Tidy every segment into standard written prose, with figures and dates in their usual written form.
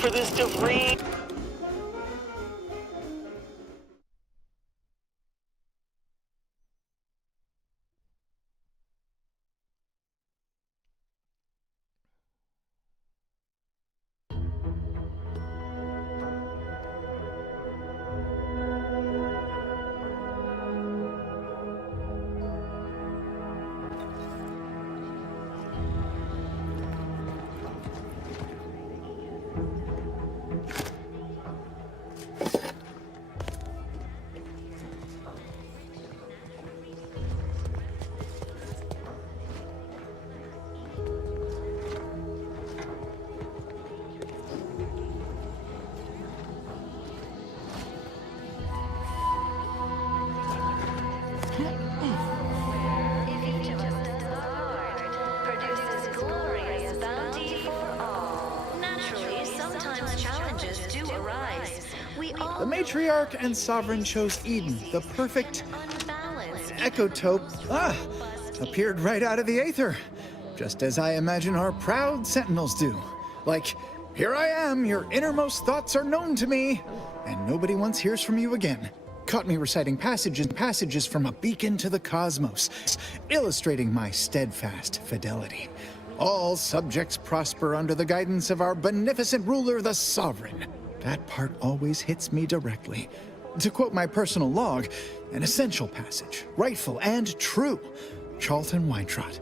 for this debris. The Matriarch and Sovereign chose Eden, the perfect ecotope, appeared right out of the aether, just as I imagine our proud sentinels do. Like, here I am, your innermost thoughts are known to me, and nobody once hears from you again. Caught me reciting passages from a beacon to the cosmos, illustrating my steadfast fidelity. All subjects prosper under the guidance of our beneficent ruler, the Sovereign. That part always hits me directly. To quote my personal log, an essential passage, rightful and true. Charlton Weintraut.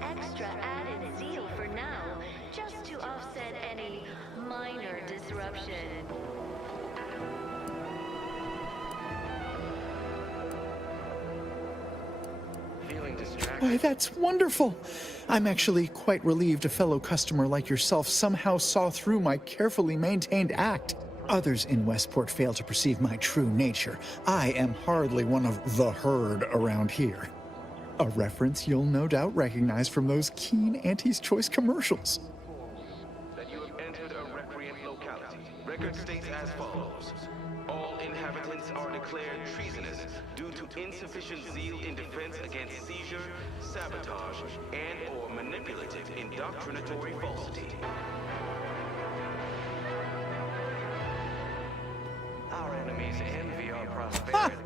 Extra added zeal for now, just to offset any minor disruption. Why, that's wonderful. I'm actually quite relieved a fellow customer like yourself somehow saw through my carefully maintained act. Others in Westport fail to perceive my true nature. I am hardly one of the herd around here. A reference you'll no doubt recognize from those keen Auntie's Choice commercials. That you have entered a recreant locality. Record states as follows. All inhabitants are declared treasonous due to insufficient zeal in defense against seizure, sabotage, and/or manipulative indoctrinatory falsity. Our enemies envy our prosperity.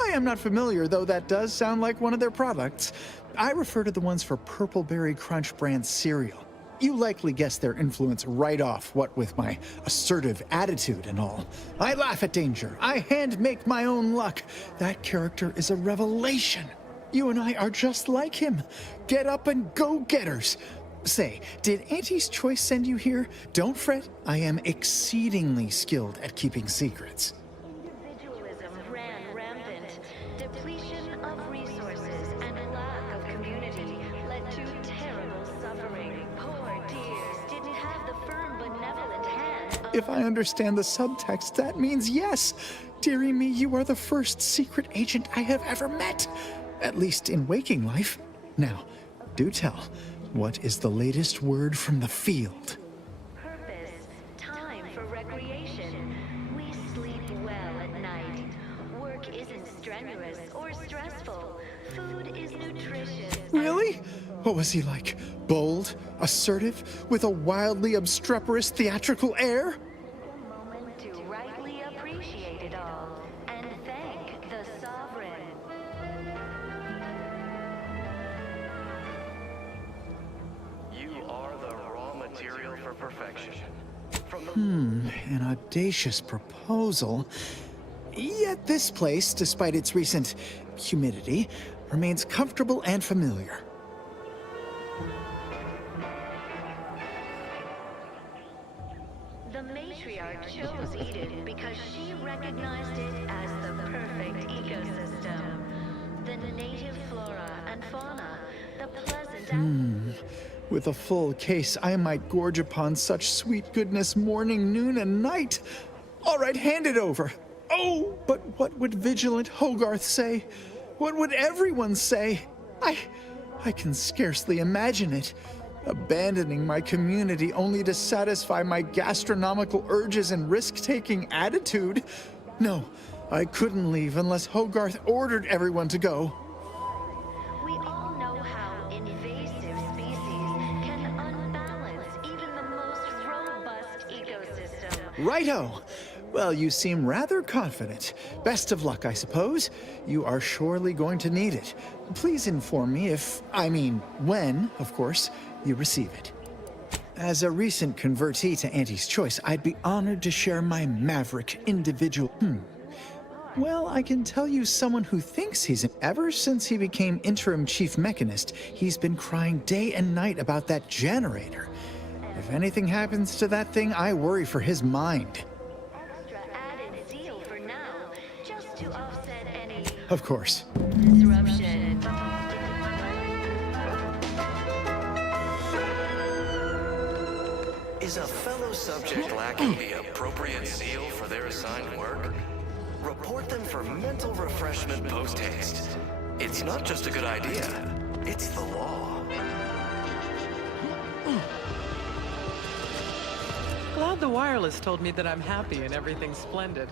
I am not familiar, though that does sound like one of their products. I refer to the ones for Purple Berry Crunch brand cereal. You likely guessed their influence right off, what with my assertive attitude and all. I laugh at danger. I hand make my own luck. That character is a revelation. You and I are just like him. Get up and go-getters. Say, did Auntie's Choice send you here? Don't fret. I am exceedingly skilled at keeping secrets. Individualism ran rampant. Depletion of resources and lack of community led to terrible suffering. Poor dears didn't have the firm, benevolent hand. If I understand the subtext, that means yes. Dearie me, you are the first secret agent I have ever met. At least in waking life. Now, do tell, what is the latest word from the field? Purpose, time for recreation. We sleep well at night. Work isn't strenuous or stressful. Food is nutritious. Really? What was he like? Bold? Assertive? With a wildly obstreperous theatrical air? Moment to rightly appreciate it all and thank the Sovereign. You are the raw material for perfection. An audacious proposal. Yet this place, despite its recent humidity, remains comfortable and familiar. The matriarch chose Eden because she recognized it as the perfect ecosystem. The native flora and fauna, the pleasant With a full case, I might gorge upon such sweet goodness morning, noon, and night. All right, hand it over. Oh, but what would vigilant Hogarth say? What would everyone say? I can scarcely imagine it. Abandoning my community only to satisfy my gastronomical urges and risk-taking attitude. No, I couldn't leave unless Hogarth ordered everyone to go. We all know how invasive species can unbalance even the most robust ecosystem. Righto. Well, you seem rather confident. Best of luck, I suppose. You are surely going to need it. Please inform me when, of course, you receive it. As a recent convertee to Auntie's Choice, I'd be honored to share my maverick individual. Well, I can tell you someone who thinks ever since he became interim chief mechanist, he's been crying day and night about that generator. If anything happens to that thing, I worry for his mind. Extra added zeal for now, just to offset any Of course. disruption. Is a fellow subject lacking the appropriate zeal for their assigned work? Report them for mental refreshment post-haste. It's not just a good idea, it's the law. Glad the wireless told me that I'm happy and everything's splendid.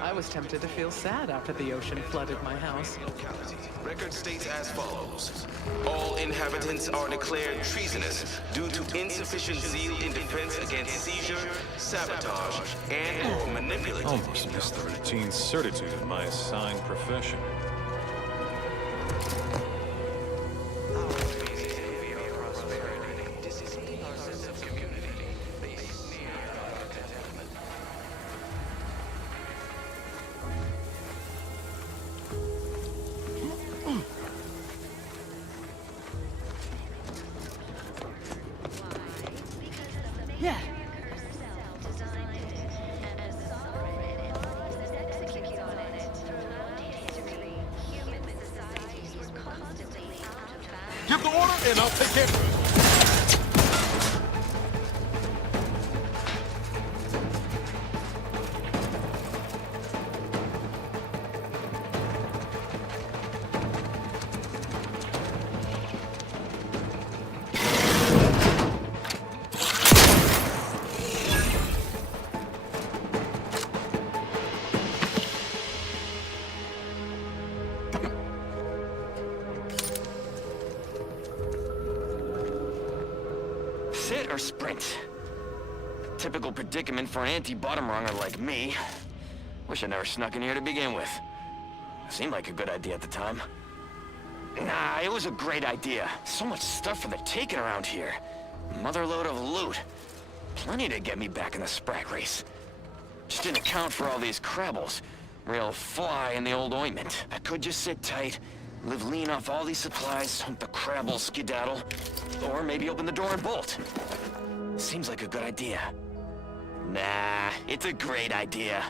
I was tempted to feel sad after the ocean flooded my house. Locality. Record states as follows. All inhabitants are declared treasonous due to insufficient zeal in defense against seizure, sabotage, and/or manipulative. Almost missed the routine certitude of my assigned profession. Yeah. Give the order and I'll take care of it. Sit or sprint? Typical predicament for an anti-bottom runger like me. Wish I never snuck in here to begin with. Seemed like a good idea at the time. Nah, it was a great idea. So much stuff for the taking around here. Motherload of loot. Plenty to get me back in the Sprat race. Just didn't account for all these crabbles. Real fly in the old ointment. I could just sit tight, live lean off all these supplies, hope the crabbles skedaddle. Or maybe open the door and bolt. Seems like a good idea. Nah, it's a great idea.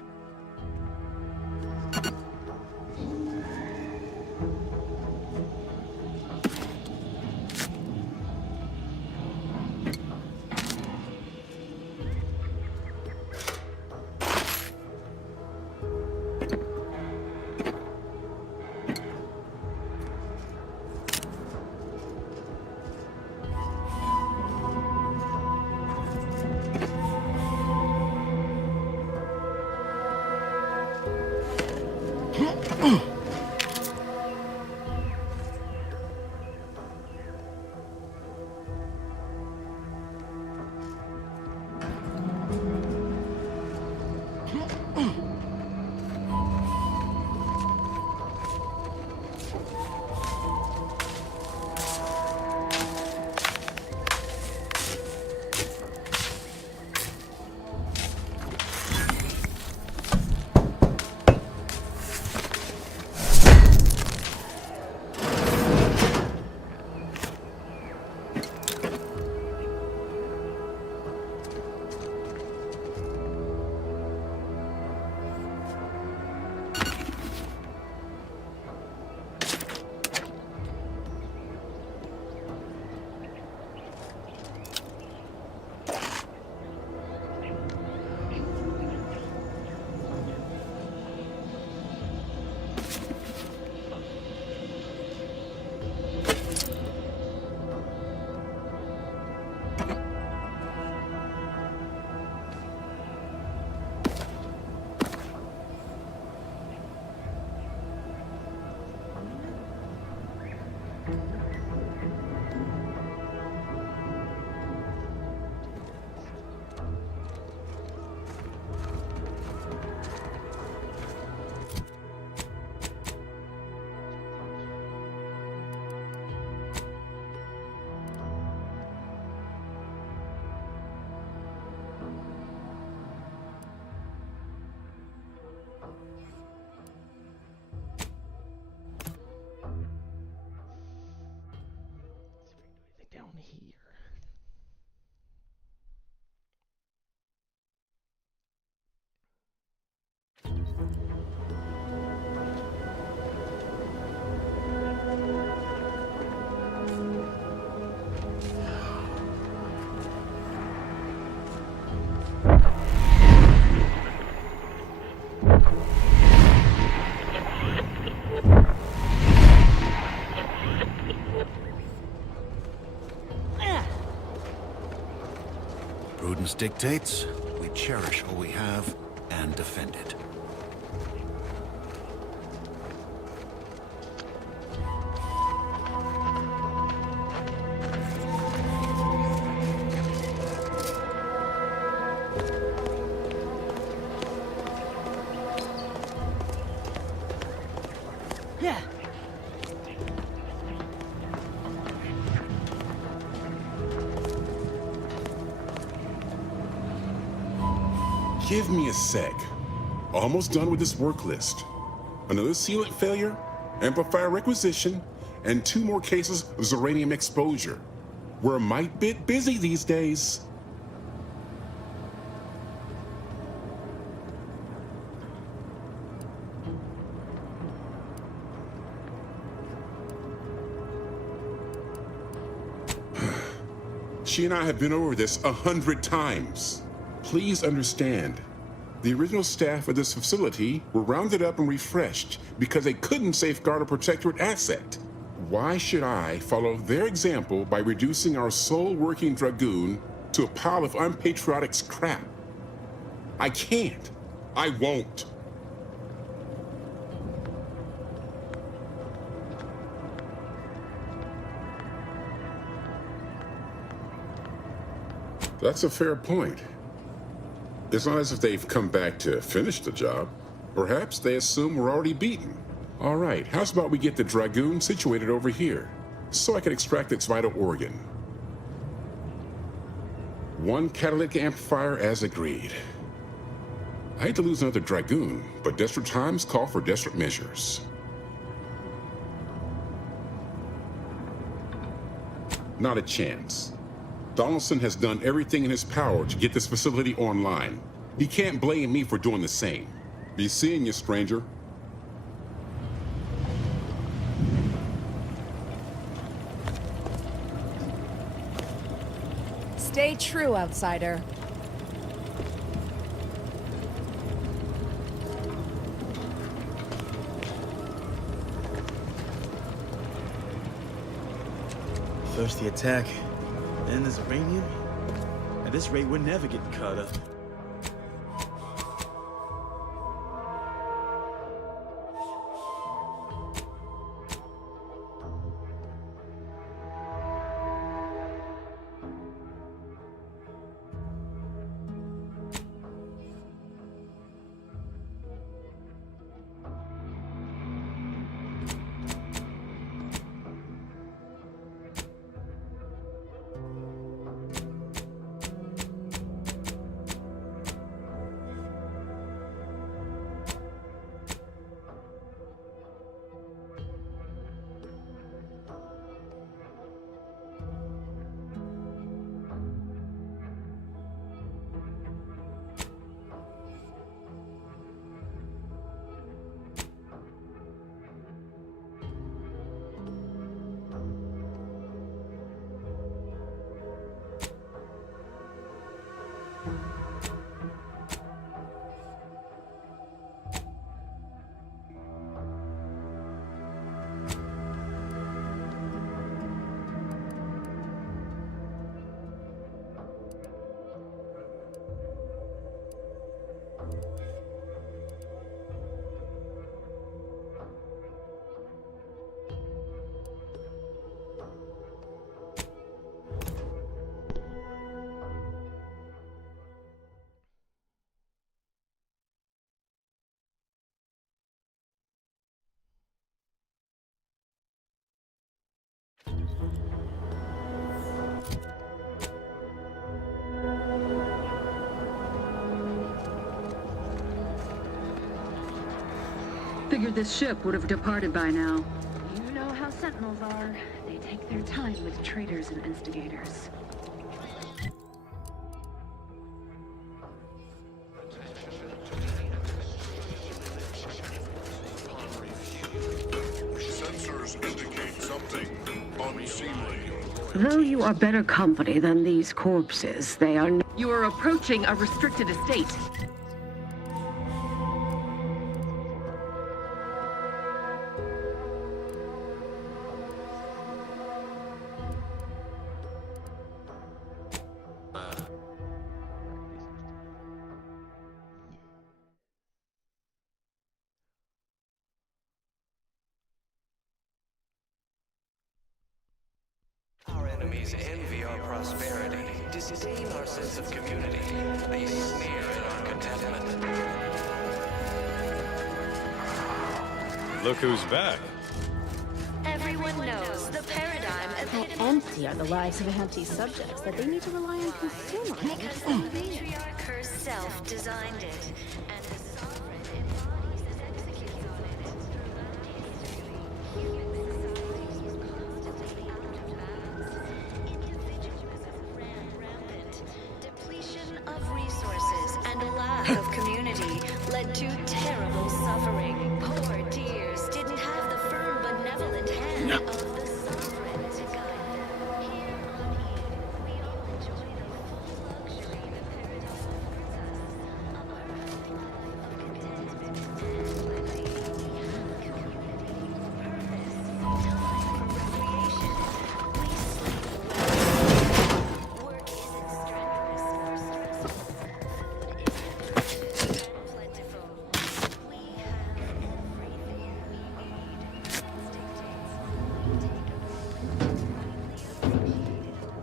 Terms dictates, we cherish what we have and defend it. Yeah. Give me a sec. Almost done with this work list. Another sealant failure, amplifier requisition, and 2 more cases of Zeranium exposure. We're a mite bit busy these days. She and I have been over this 100 times. Please understand, the original staff of this facility were rounded up and refreshed because they couldn't safeguard a protectorate asset. Why should I follow their example by reducing our sole working Dragoon to a pile of unpatriotic scrap? I can't. I won't. That's a fair point. It's not as if they've come back to finish the job. Perhaps they assume we're already beaten. All right, how's about we get the Dragoon situated over here, so I can extract its vital organ? 1 catalytic amplifier as agreed. I hate to lose another Dragoon, but desperate times call for desperate measures. Not a chance. Donaldson has done everything in his power to get this facility online. He can't blame me for doing the same. Be seeing you, stranger. Stay true, outsider. First the attack, then there's Zeranium. At this rate, we're never getting caught up. Figured this ship would have departed by now. You know how Sentinels are. They take their time with traitors and instigators. Sensors indicate something unseemly. Though you are better company than these corpses, they are... You are approaching a restricted estate. enemies envy our prosperity, disdain our sense of community. They sneer at our contentment. Look who's back. Everyone knows the paradigm How empty are the lives of empty subjects that they need to rely on consumer? because the matriarch herself designed it, and the sovereign embodies and executes on it. Throughout history, human societies were constantly out of balance. Individualism ran rampant. Depletion of resources and a lack of community led to terrible suffering. Poor tears didn't have the firm, benevolent hand of the sovereign to guide them. Here on Eden, we all enjoy the full luxury the paradise offers us. A perfect life of contentment and plenty. Community, purpose, time for recreation. We sleep well. Work isn't strenuous nor stressful. Food is nutritious and plentiful. We have everything we need. Prudence dictates we take a moment to greatly appreciate it.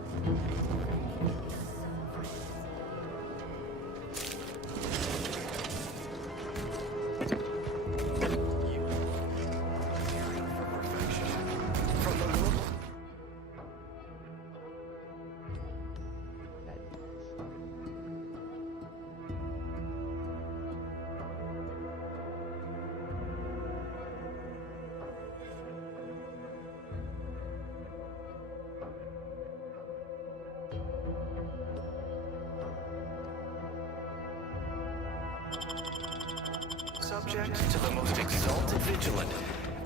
From the look subject to the most exalted vigilant,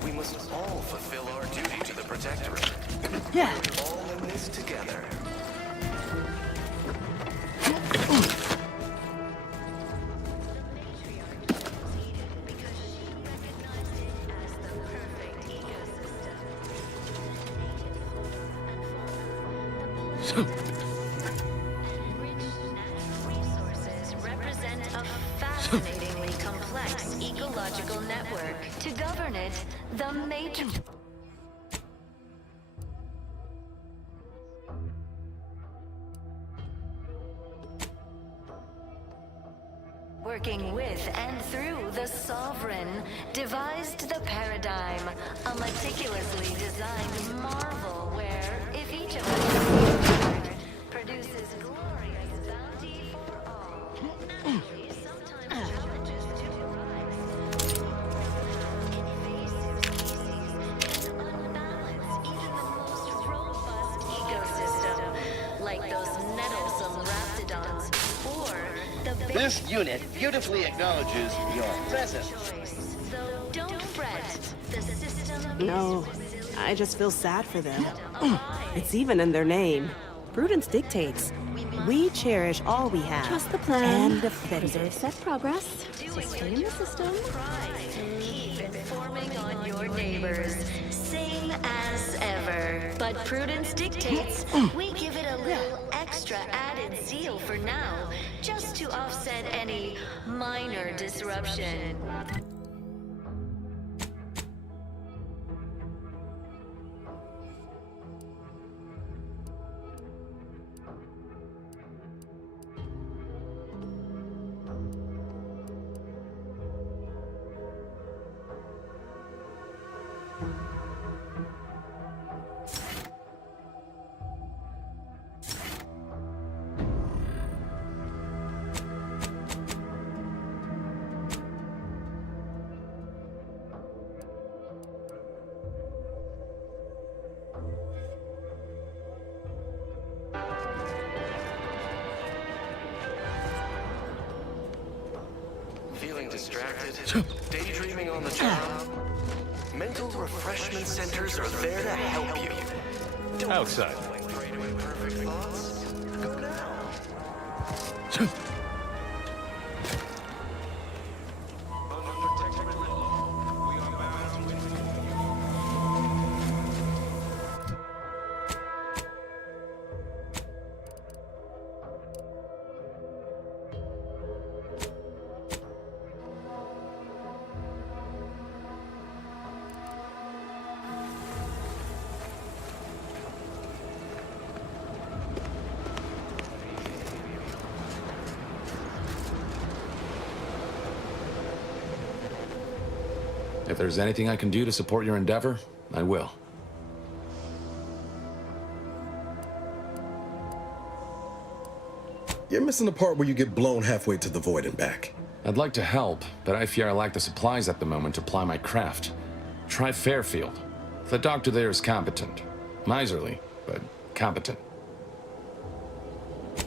we must all fulfill our duty to the Protectorate. Yeah. We're all in this together. Resources represent a fascinatingly complex ecological network. To govern it, the matrix. Working with and through the Sovereign, devised the paradigm, a meticulously designed marvel where, if each of us produces glorious bounty for all, naturally, sometimes challenges do arise. Invasive species can unbalance even the most robust ecosystem, like those nettlesome raptidons, or the This unit beautifully acknowledges your presence. Though don't fret, the system No, I just feel sad for them. It's even in their name. Prudence dictates. We cherish all we have. Trust the plan. And defend Preserve it. set progress. Sustain the system. keep informing on your neighbors, same as ever. But prudence dictates we give it a little extra added zeal for now, just to offset any minor disruption. Feeling distracted? Daydreaming on the job? Mental refreshment centers are there to help you. Don't Outside. prey to imperfect thoughts. Go now. If there's anything I can do to support your endeavor, I will. You're missing the part where you get blown halfway to the void and back. I'd like to help, but I fear I lack the supplies at the moment to ply my craft. Try Fairfield. The doctor there is competent. Miserly, but competent.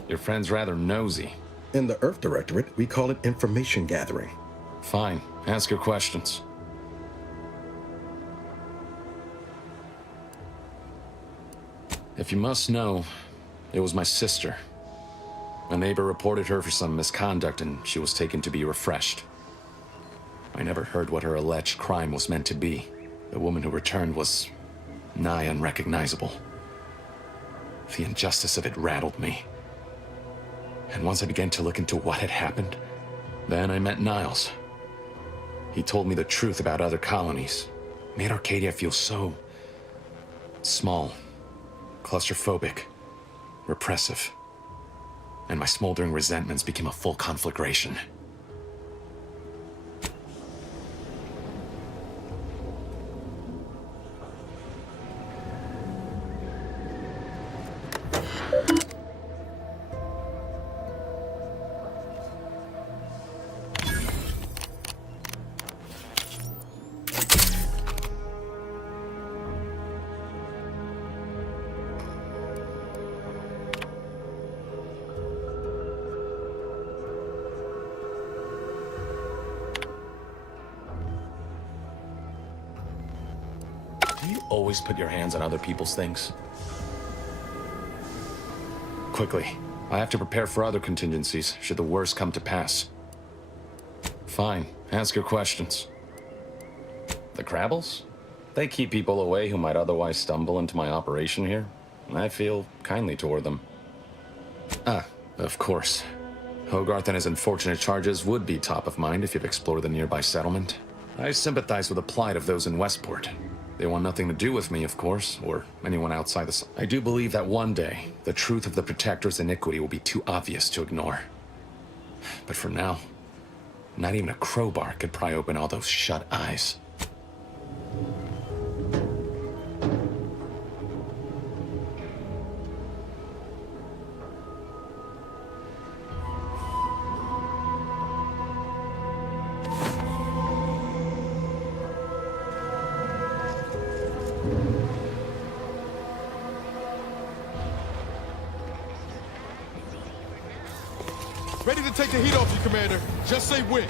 Your friend's rather nosy. In the Earth Directorate, we call it information gathering. Fine. Ask your questions. If you must know, it was my sister. A neighbor reported her for some misconduct and she was taken to be refreshed. I never heard what her alleged crime was meant to be. The woman who returned was nigh unrecognizable. The injustice of it rattled me. And once I began to look into what had happened, then I met Niles. He told me the truth about other colonies. Made Arcadia feel so small, claustrophobic, repressive. And my smoldering resentments became a full conflagration. Do you always put your hands on other people's things? Quickly. I have to prepare for other contingencies, should the worst come to pass. Fine. Ask your questions. The Crabbles? They keep people away who might otherwise stumble into my operation here. I feel kindly toward them. Ah, of course. Hogarth and his unfortunate charges would be top of mind if you've explored the nearby settlement. I sympathize with the plight of those in Westport. They want nothing to do with me, of course, or anyone outside the... I do believe that one day, the truth of the Protector's iniquity will be too obvious to ignore. But for now, not even a crowbar could pry open all those shut eyes. Ready to take the heat off you, Commander. Just say when.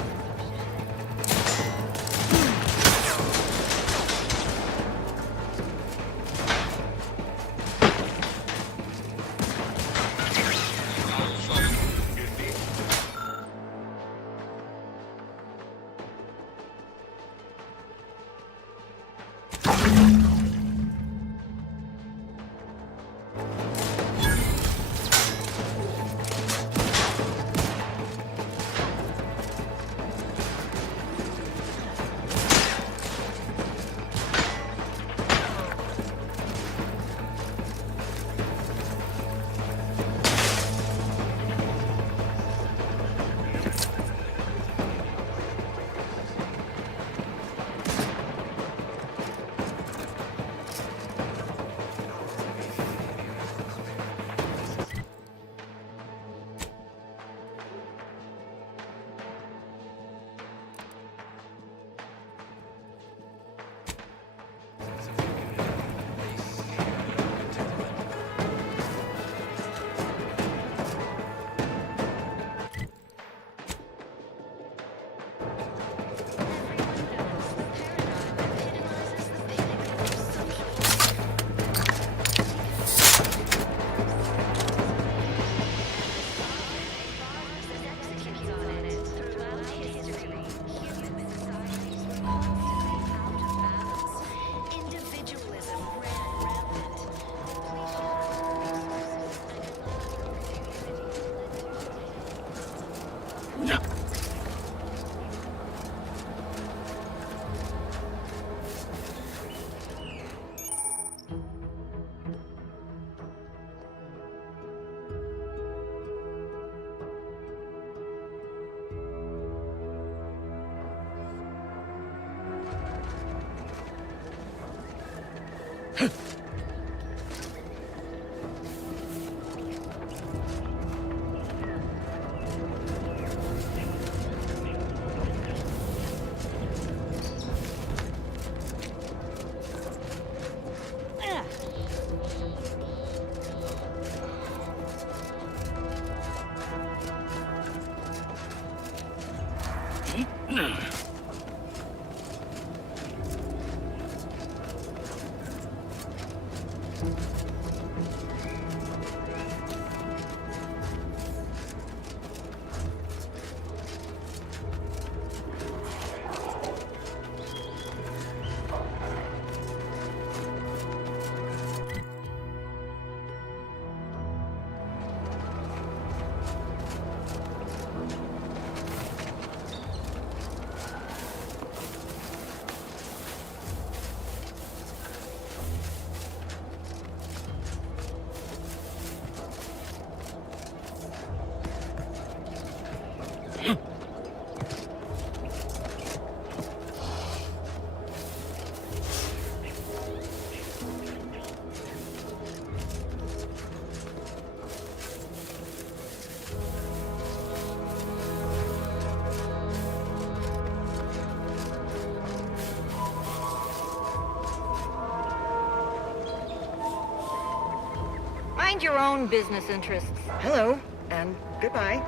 Mind your own business interests. Hello, and goodbye.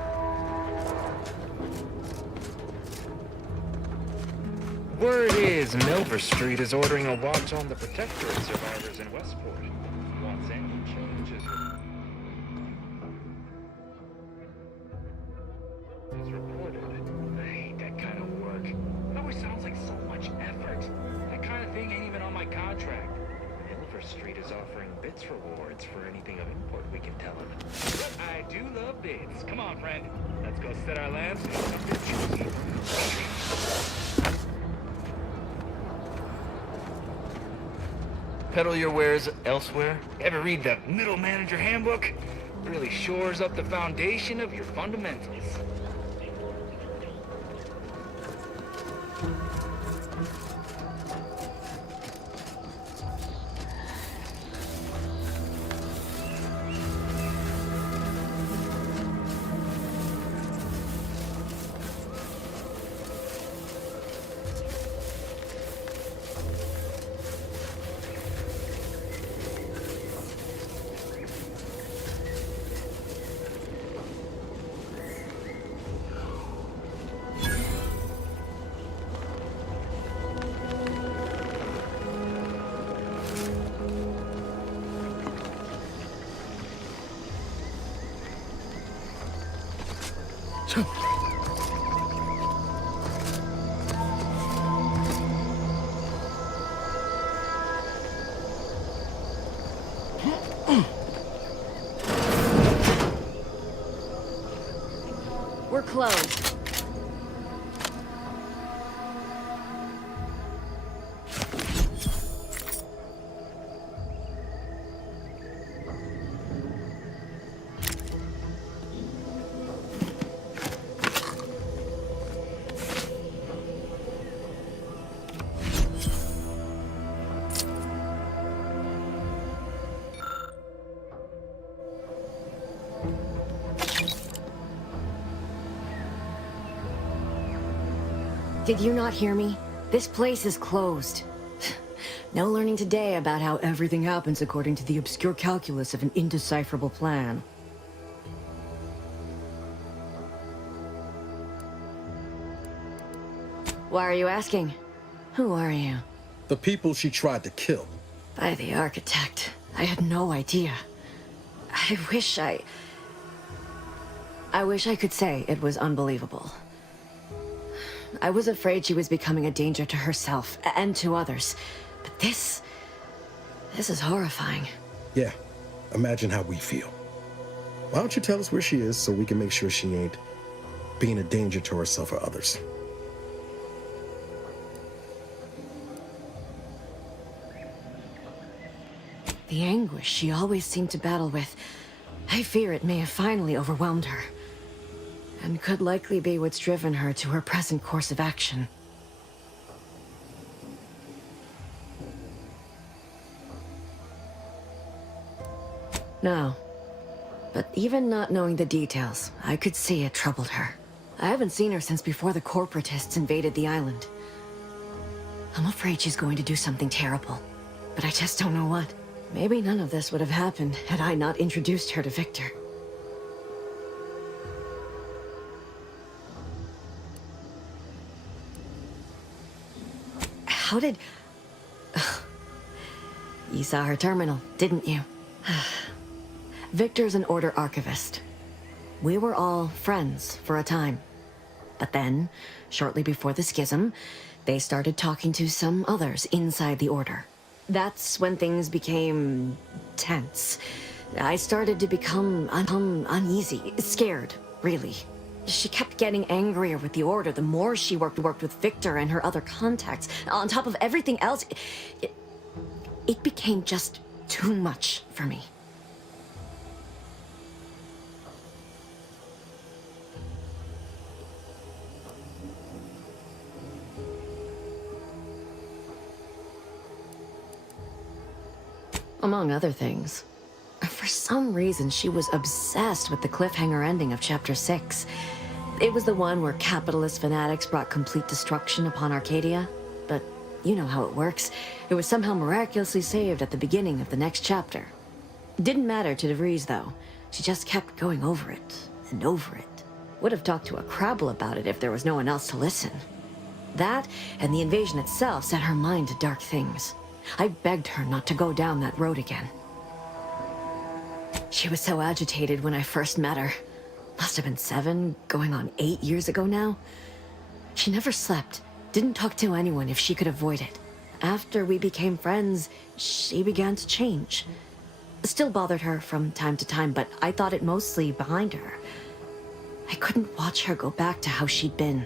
Word is Milver Street is ordering a watch on the Protectorate survivors in Westport. Wants any changes? As reported. I hate that kind of work. It always sounds like so much effort. That kind of thing ain't even on my contract. Milver Street is offering bits rewards for anything of import we can tell him. I do love bits. Come on, friend. Let's go set our lands in something juicy. Peddle your wares elsewhere? Ever read the Middle Manager Handbook? Really shores up the foundation of your fundamentals. We're closed. Did you not hear me? This place is closed. No learning today about how everything happens according to the obscure calculus of an indecipherable plan. Why are you asking? Who are you? The people she tried to kill. By the architect. I had no idea. I wish I could say it was unbelievable. I was afraid she was becoming a danger to herself and to others. But this is horrifying. Yeah, imagine how we feel. Why don't you tell us where she is so we can make sure she ain't being a danger to herself or others? The anguish she always seemed to battle with, I fear it may have finally overwhelmed her. And could likely be what's driven her to her present course of action. No. But even not knowing the details, I could see it troubled her. I haven't seen her since before the corporatists invaded the island. I'm afraid she's going to do something terrible, but I just don't know what. Maybe none of this would have happened had I not introduced her to Victor. How did... You saw her terminal, didn't you? Victor's an Order archivist. We were all friends for a time. But then, shortly before the schism, they started talking to some others inside the Order. That's when things became tense. I started to become uneasy, scared, really. She kept getting angrier with the Order the more she worked with Victor and her other contacts. On top of everything else, it became just too much for me. Among other things. For some reason, she was obsessed with the cliffhanger ending of Chapter 6. It was the one where capitalist fanatics brought complete destruction upon Arcadia. But you know how it works. It was somehow miraculously saved at the beginning of the next chapter. Didn't matter to DeVries, though. She just kept going over it and over it. Would have talked to a Crabble about it if there was no one else to listen. That, and the invasion itself, set her mind to dark things. I begged her not to go down that road again. She was so agitated when I first met her. Must have been 7, going on 8 years ago now. She never slept, didn't talk to anyone if she could avoid it. After we became friends, she began to change. Still bothered her from time to time, but I thought it mostly behind her. I couldn't watch her go back to how she'd been.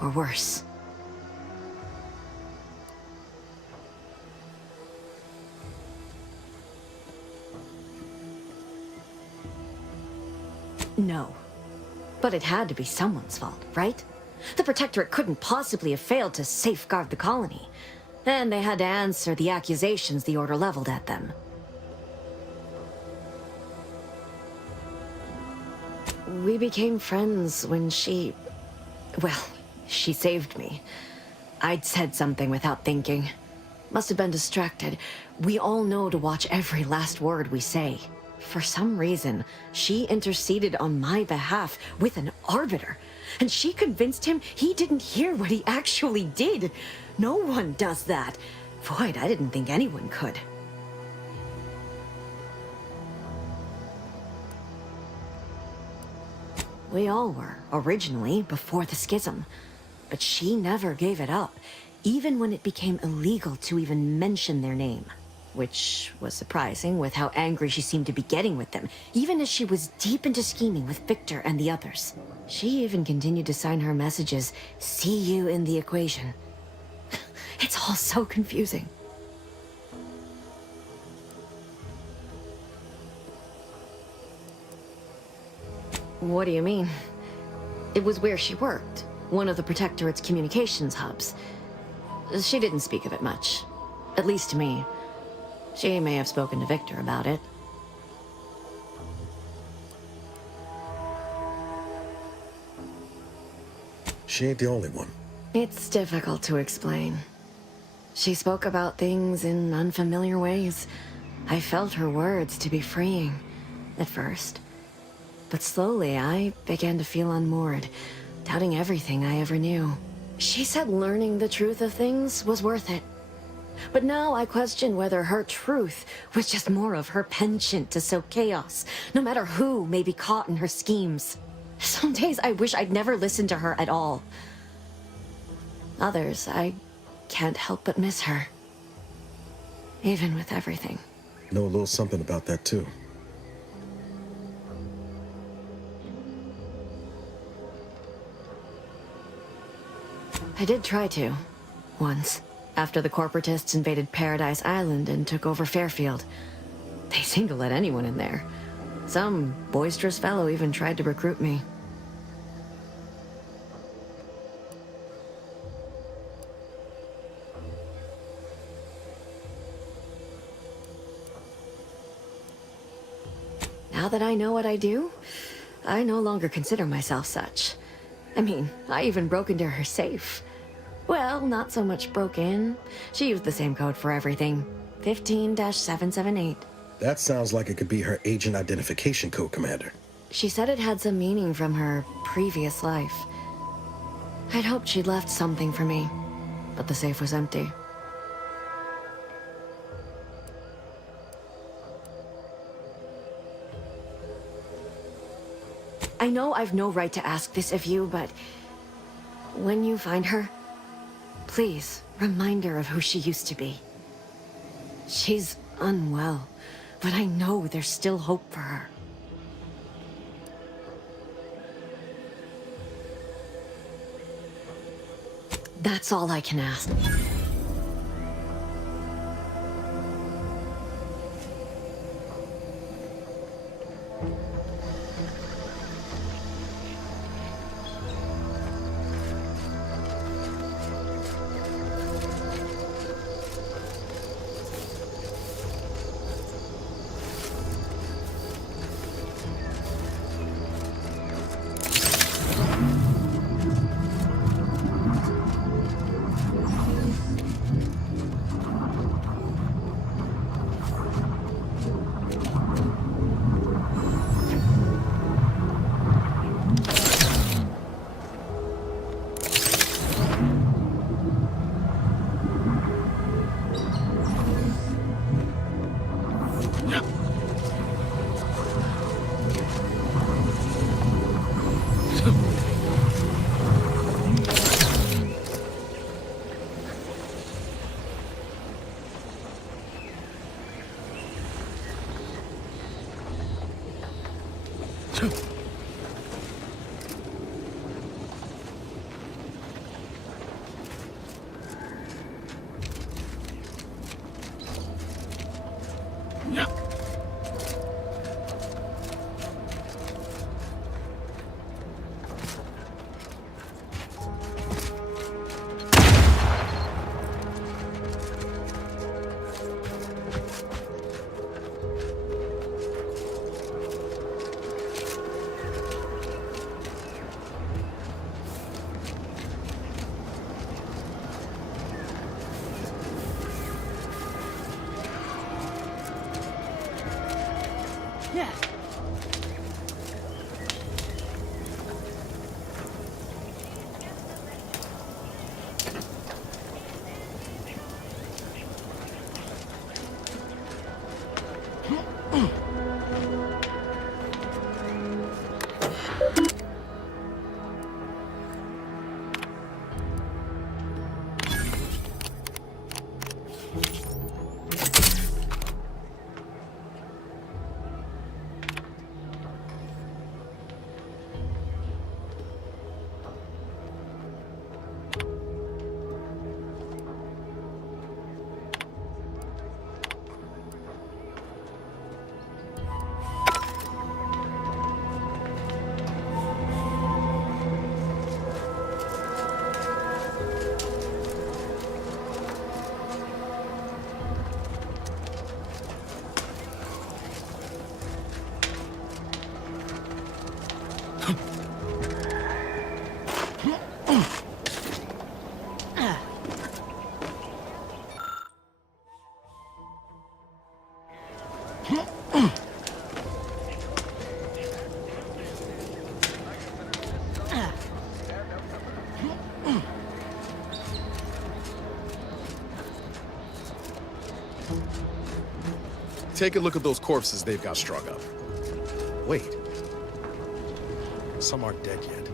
Or worse. No. But it had to be someone's fault, right? The Protectorate couldn't possibly have failed to safeguard the colony. And they had to answer the accusations the Order leveled at them. We became friends when she... well, she saved me. I'd said something without thinking. Must have been distracted. We all know to watch every last word we say. For some reason, she interceded on my behalf with an Arbiter, and she convinced him he didn't hear what he actually did. No one does that. Void, I didn't think anyone could. We all were, originally, before the schism. But she never gave it up, even when it became illegal to even mention their name. Which was surprising with how angry she seemed to be getting with them, even as she was deep into scheming with Victor and the others. She even continued to sign her messages, "See you in the equation." It's all so confusing. What do you mean? It was where she worked, one of the Protectorate's communications hubs. She didn't speak of it much, at least to me. She may have spoken to Victor about it. She ain't the only one. It's difficult to explain. She spoke about things in unfamiliar ways. I felt her words to be freeing, at first. But slowly, I began to feel unmoored, doubting everything I ever knew. She said learning the truth of things was worth it. But now I question whether her truth was just more of her penchant to sow chaos, no matter who may be caught in her schemes. Some days I wish I'd never listened to her at all. Others, I can't help but miss her. Even with everything. Know a little something about that, too. I did try to. Once. After the corporatists invaded Paradise Island and took over Fairfield. They seemed to let anyone in there. Some boisterous fellow even tried to recruit me. now that I know what I do, I no longer consider myself such. I mean, I even broke into her safe. Well, not so much broke in. She used the same code for everything. 15-778. That sounds like it could be her agent identification code, Commander. She said it had some meaning from her previous life. I'd hoped she'd left something for me, but the safe was empty. I know I've no right to ask this of you, but when you find her, please remind her of who she used to be. She's unwell, but I know there's still hope for her. That's all I can ask. Take a look at those corpses they've got strung up. Wait. Some aren't dead yet.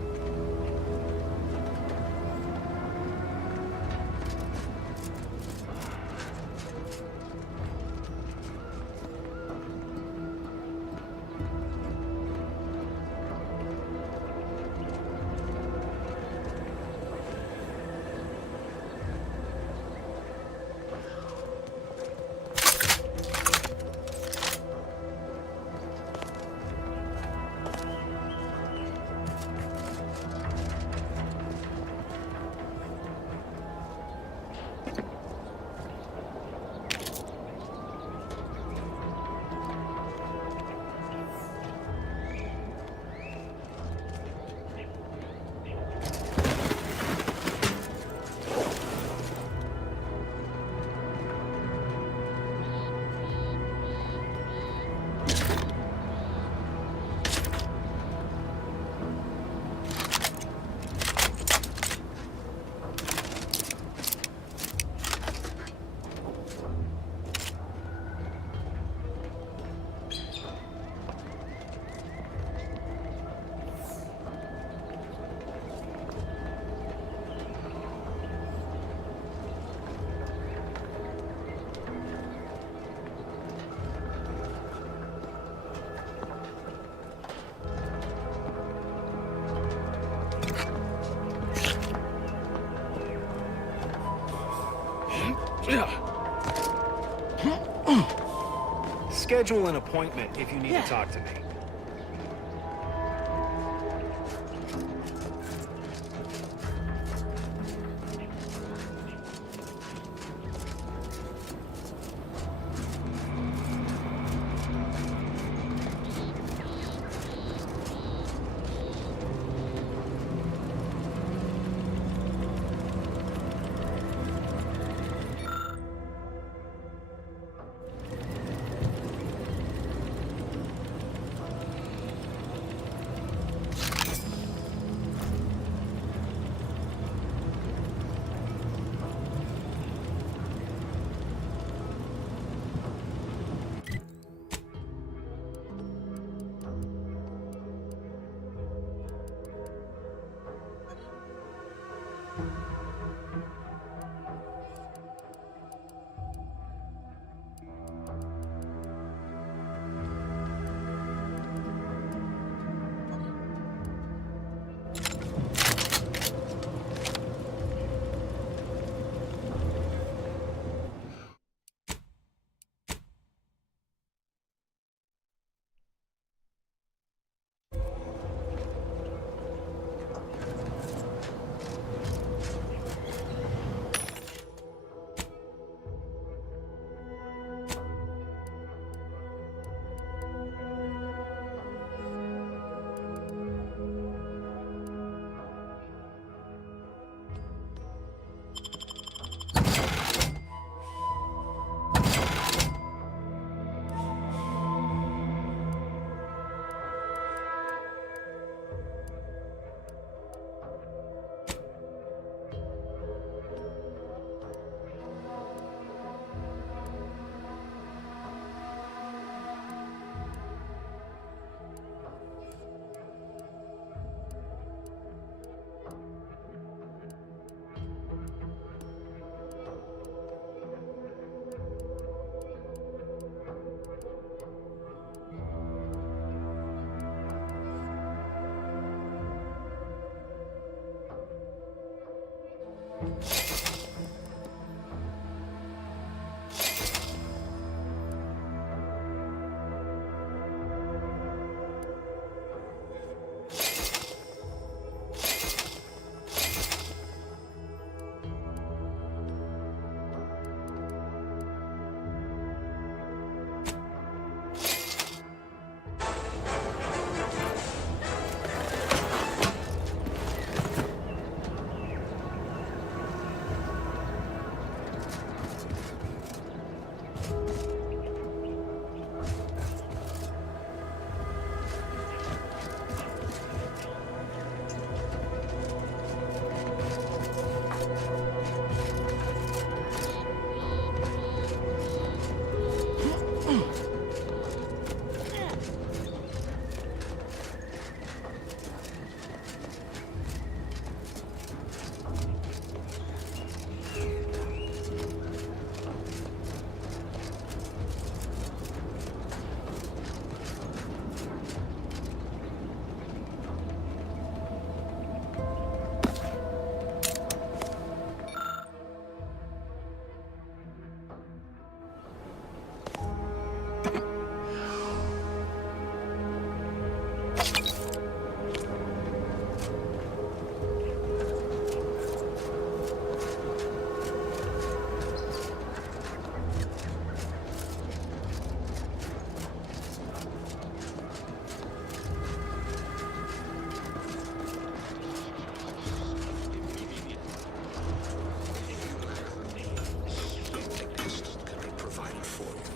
Schedule an appointment if you need to talk to me.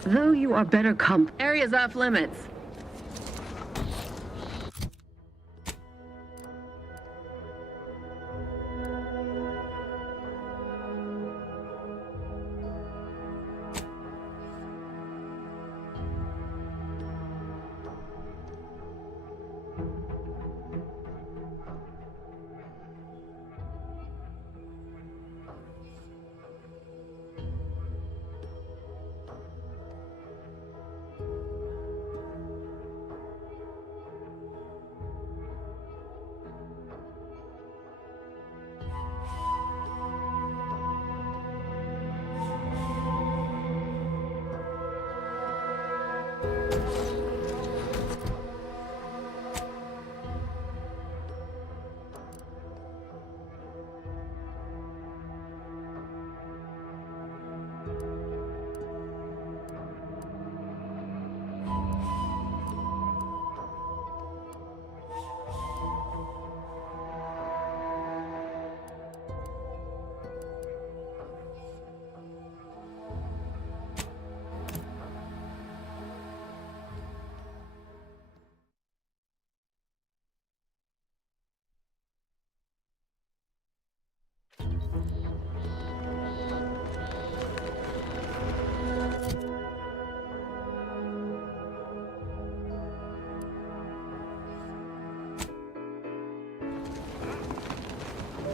Though you are better areas off limits.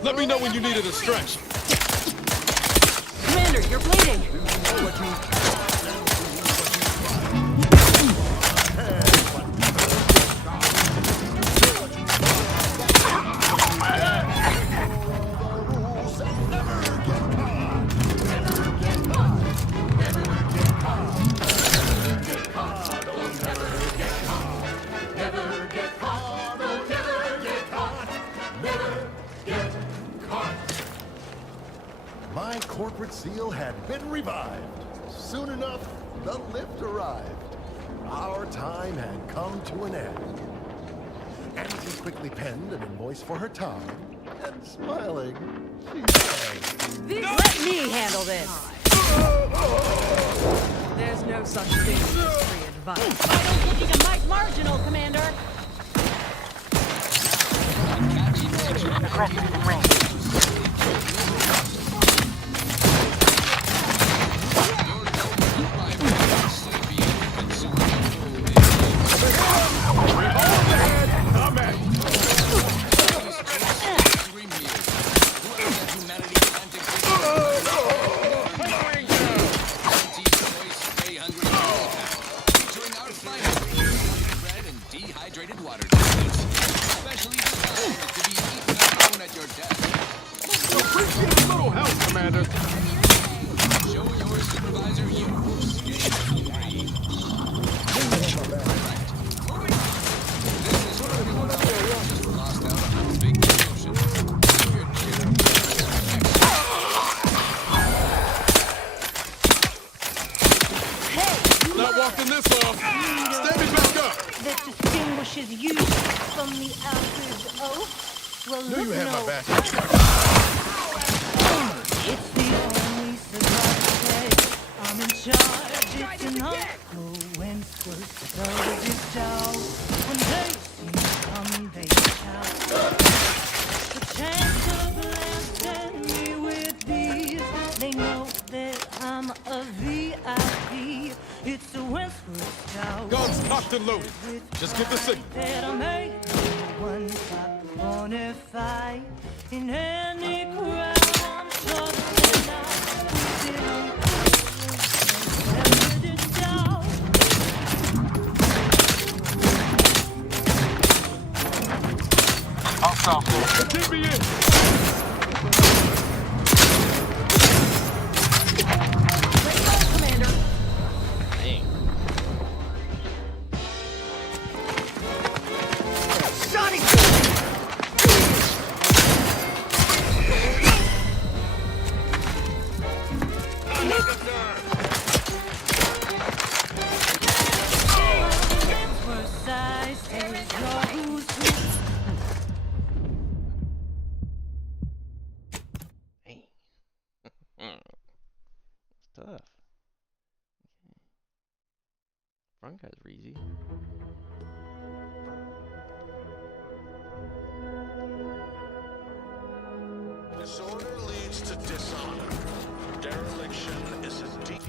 Let me know when you need a distraction. Commander, you're bleeding. My corporate seal had been revived. Soon enough, the lift arrived. Our time had come to an end. Angie quickly penned an invoice for her time, and smiling, she said, Let me handle this. There's no such thing as free advice. I don't think you can make marginal, Commander. Not walking this off. Stand me back up. That distinguishes you from the others. Oh, well, Knew you had my back. It's the only surprise. I'm in charge. It's an uncle when first started this town. When they see me come, they shout. The chance of blasting me with these, they know that I'm a VIP. It's a Westward Scout. Guns cocked and loaded. Just get the signal. That I made one top bonafide in any crowd. I'm talking about Keep me in. Tough. Front guys are easy. Disorder leads to dishonor. Dereliction is a deep...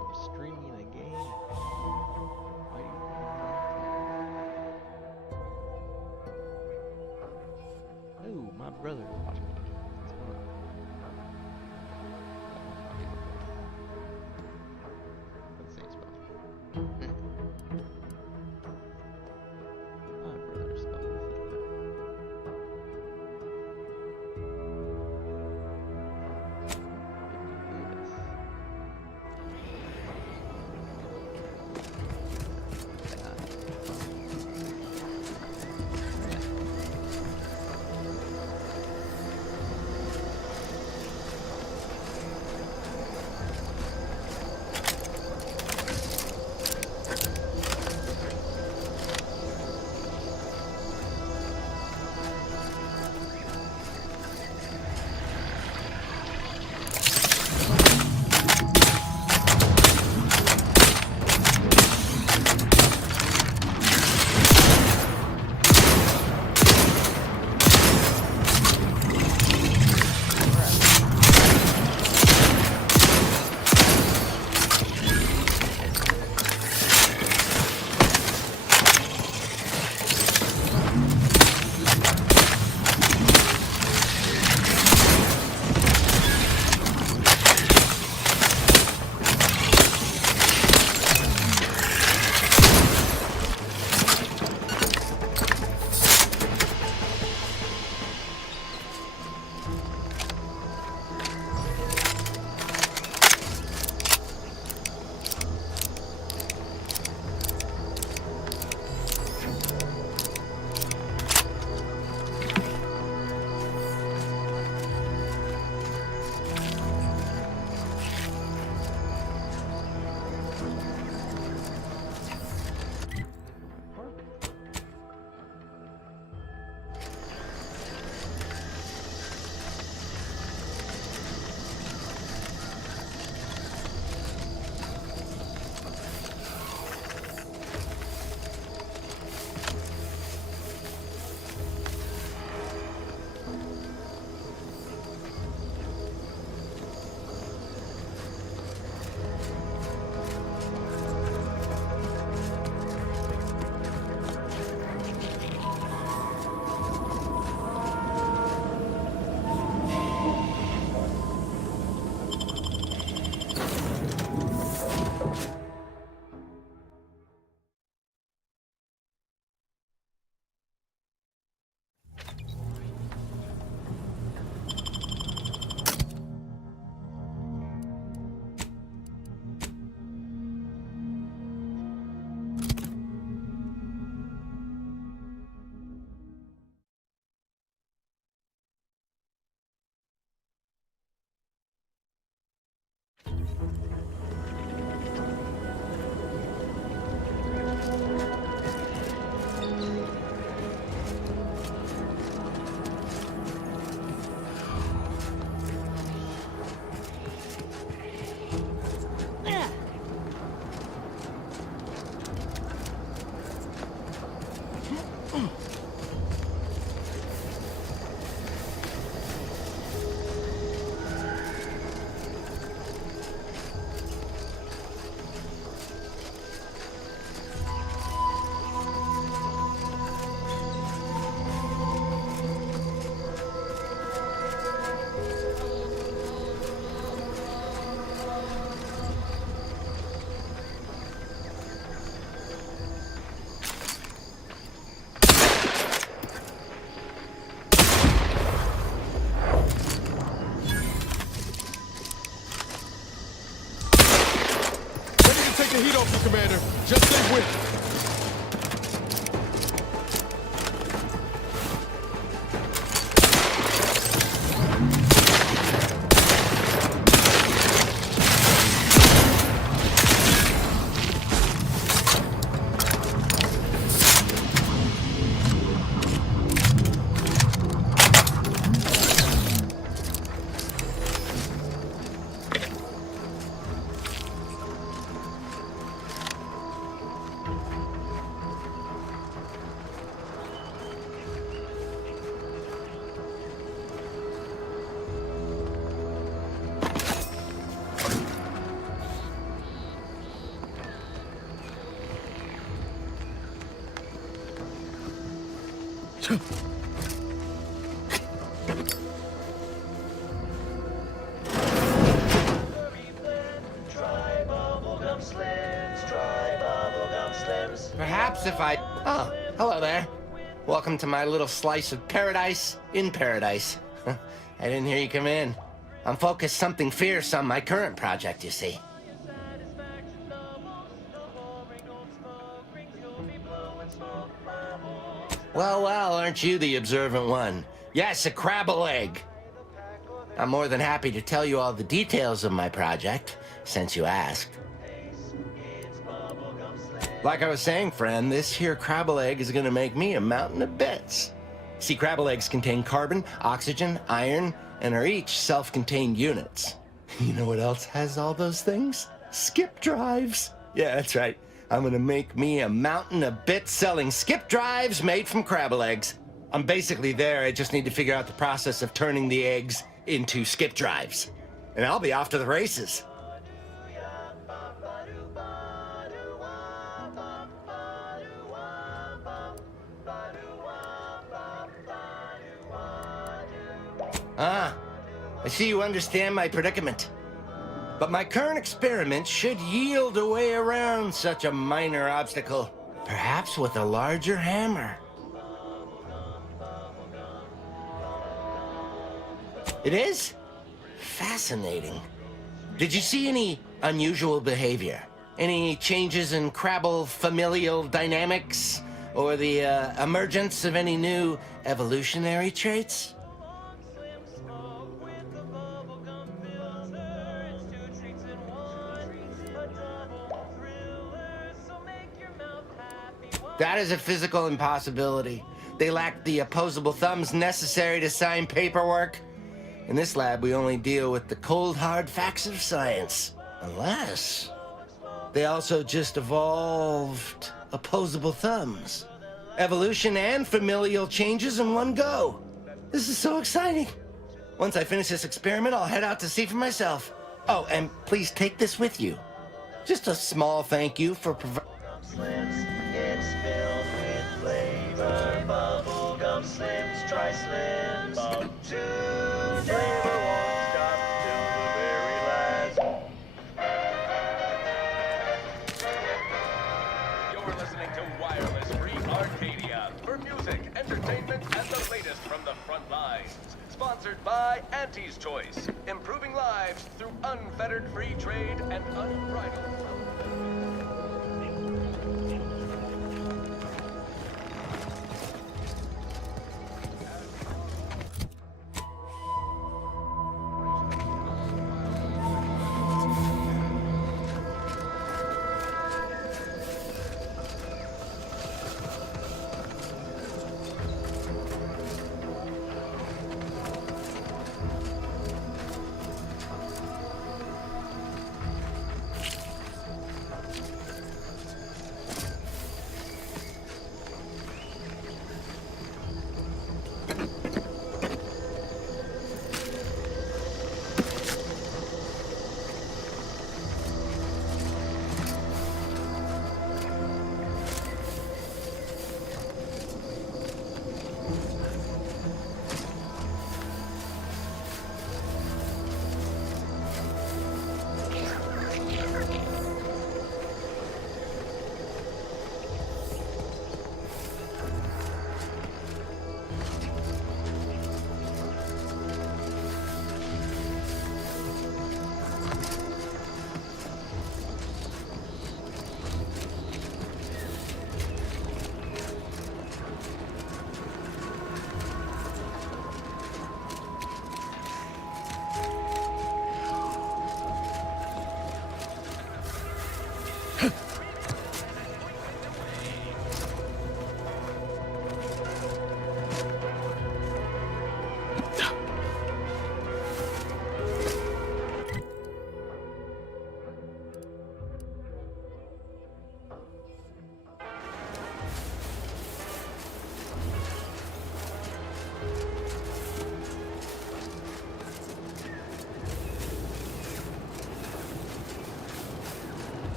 I'm streaming a game. Why do you Oh, my brother is watching. What's going on? Let's see, spell. My brother spelled this. the heat off you, Commander. Just stay with me. Perhaps if I... Oh, hello there. Welcome to my little slice of paradise in paradise. I didn't hear you come in. I'm focused something fierce on my current project, you see. Well, aren't you the observant one? Yes, a crabble egg. I'm more than happy to tell you all the details of my project, since you asked. Like I was saying, friend, this here crabble egg is gonna make me a mountain of bits. See, crabble eggs contain carbon, oxygen, iron, and are each self-contained units. You know what else has all those things? Skip drives. Yeah, that's right. I'm gonna make me a mountain of bits selling skip drives made from crabble eggs. I'm basically there. I just need to figure out the process of turning the eggs into skip drives. And I'll be off to the races. Ah, I see you understand my predicament. But my current experiment should yield a way around such a minor obstacle, perhaps with a larger hammer. It is? Fascinating. Did you see any unusual behavior? Any changes in crabble familial dynamics? Or the emergence of any new evolutionary traits? That is a physical impossibility. They lack the opposable thumbs necessary to sign paperwork. In this lab, we only deal with the cold, hard facts of science. Unless they also just evolved opposable thumbs. Evolution and familial changes in one go. This is so exciting. Once I finish this experiment, I'll head out to see for myself. Oh, and please take this with you. Just a small thank you for providing... It's filled with flavor. Bubblegum Slims, try Slims. Today won't stop till the very last. You're listening to Wireless Free Arcadia for music, entertainment, and the latest from the front lines. Sponsored by Auntie's Choice, improving lives through unfettered free trade and unbridled.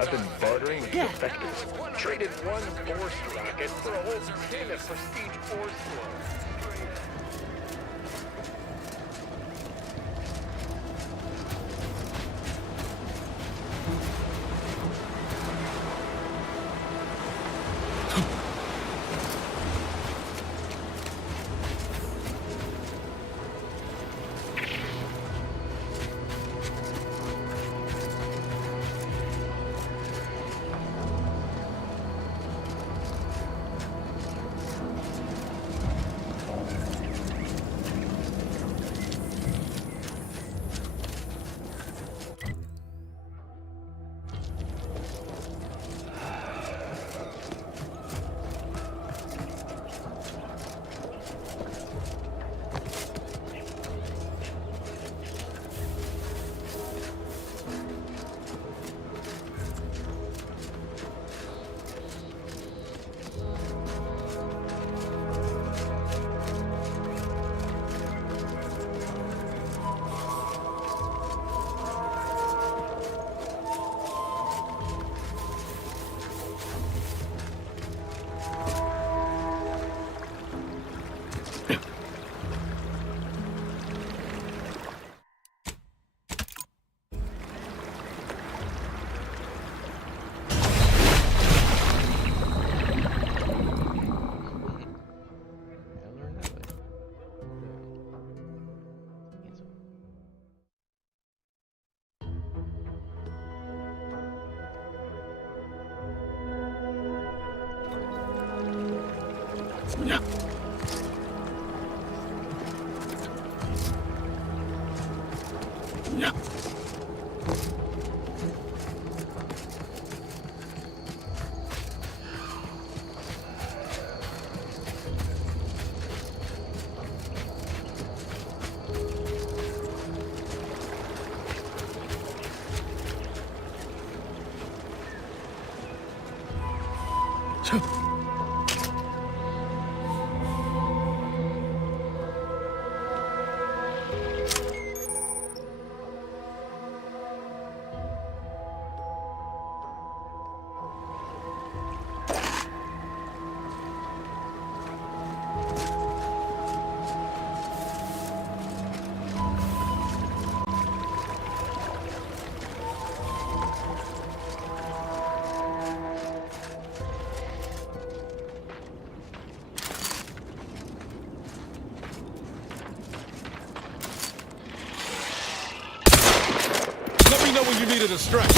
I've been bartering with defectors. Traded one force rocket for a whole tin of prestige force flow. Yeah. Yeah. Let me know when you needed a stretch.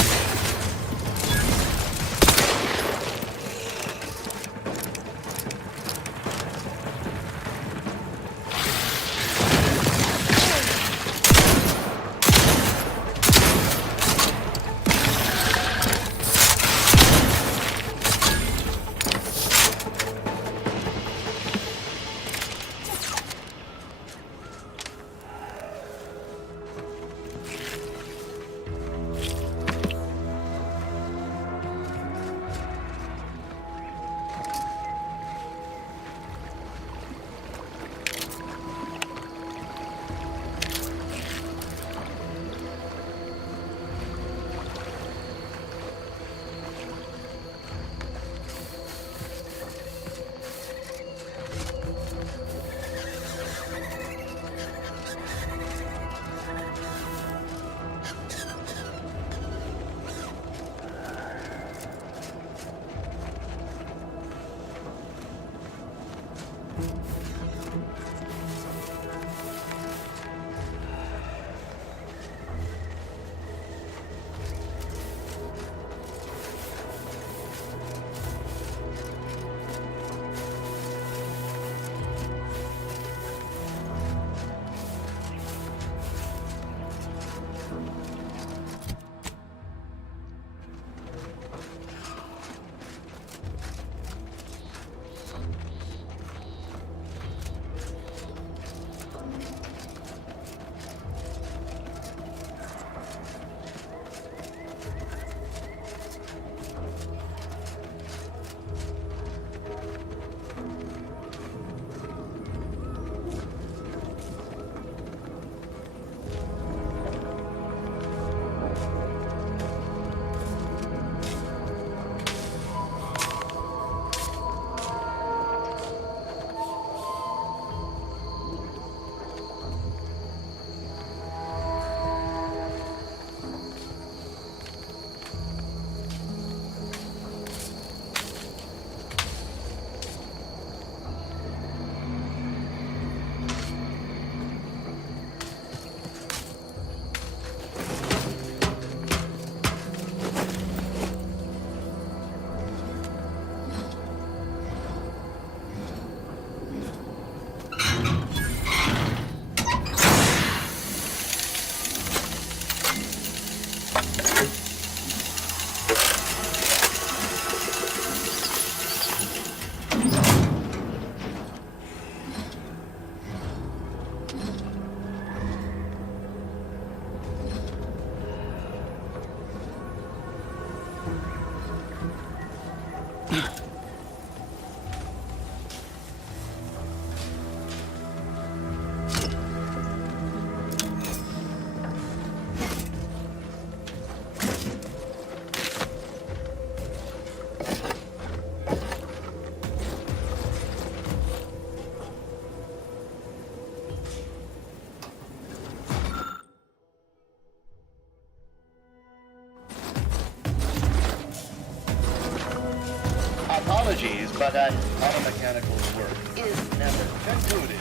that automechanical work is never concluded.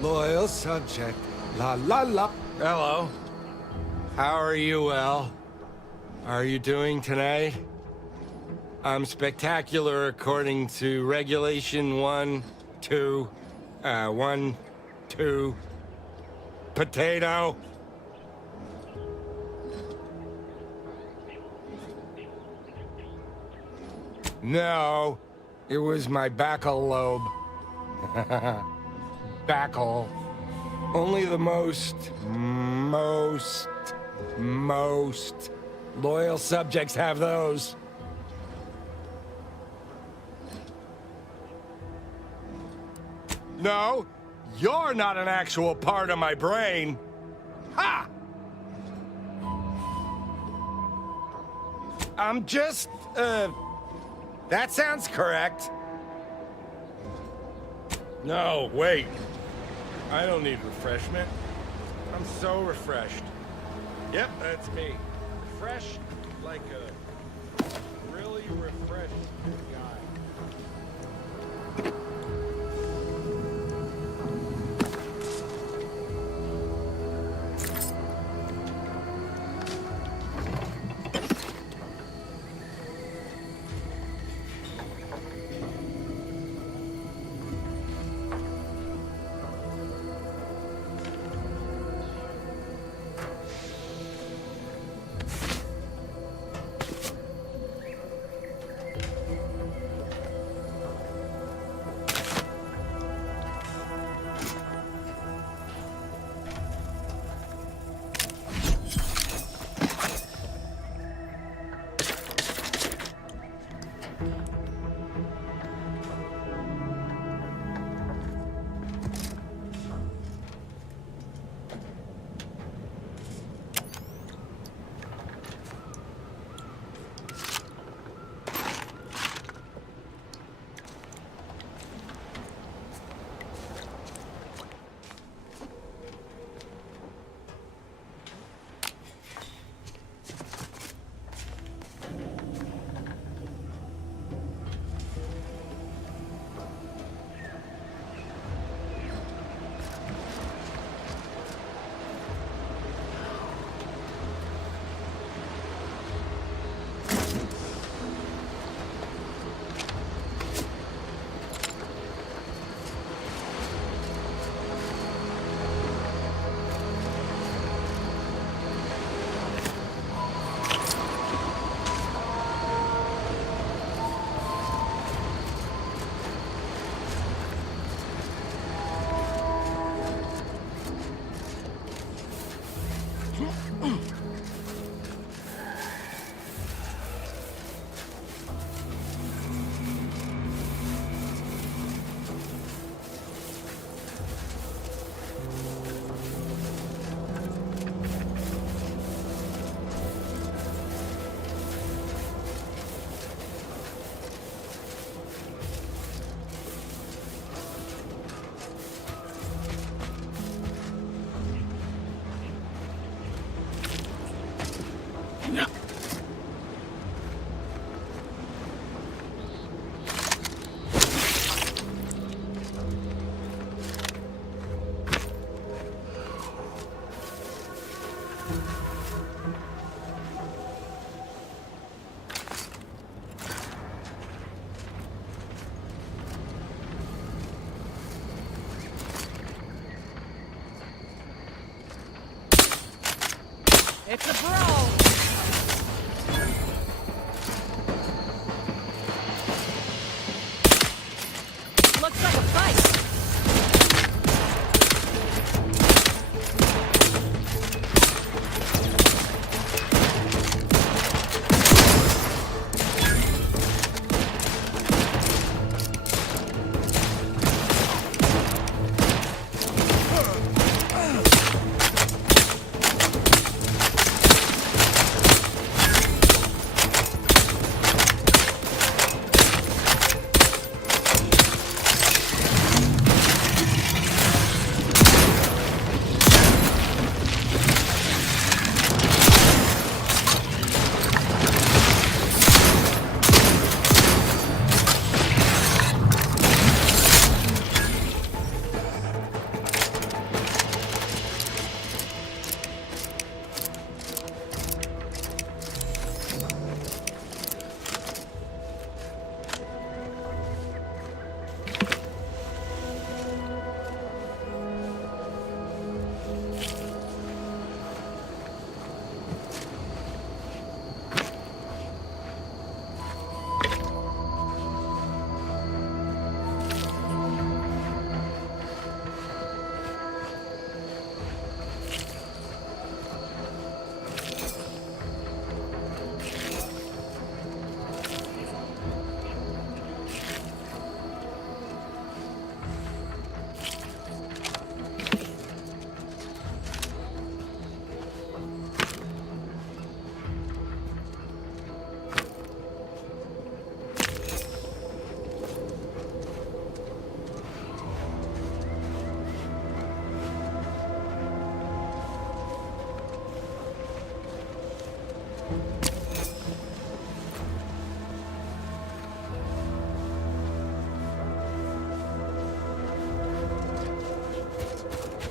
Loyal subject, la la la. Hello. How are you, El? Are you doing tonight? I'm spectacular according to Regulation 1, 2, potato. No, it was my backal lobe. Backal. Only the most loyal subjects have those. No, you're not an actual part of my brain. Ha! I'm just, that sounds correct. No, wait. I don't need refreshment. I'm so refreshed. Yep, that's me. Refreshed like a really refreshed guy. It's a bro! Looks like a fight!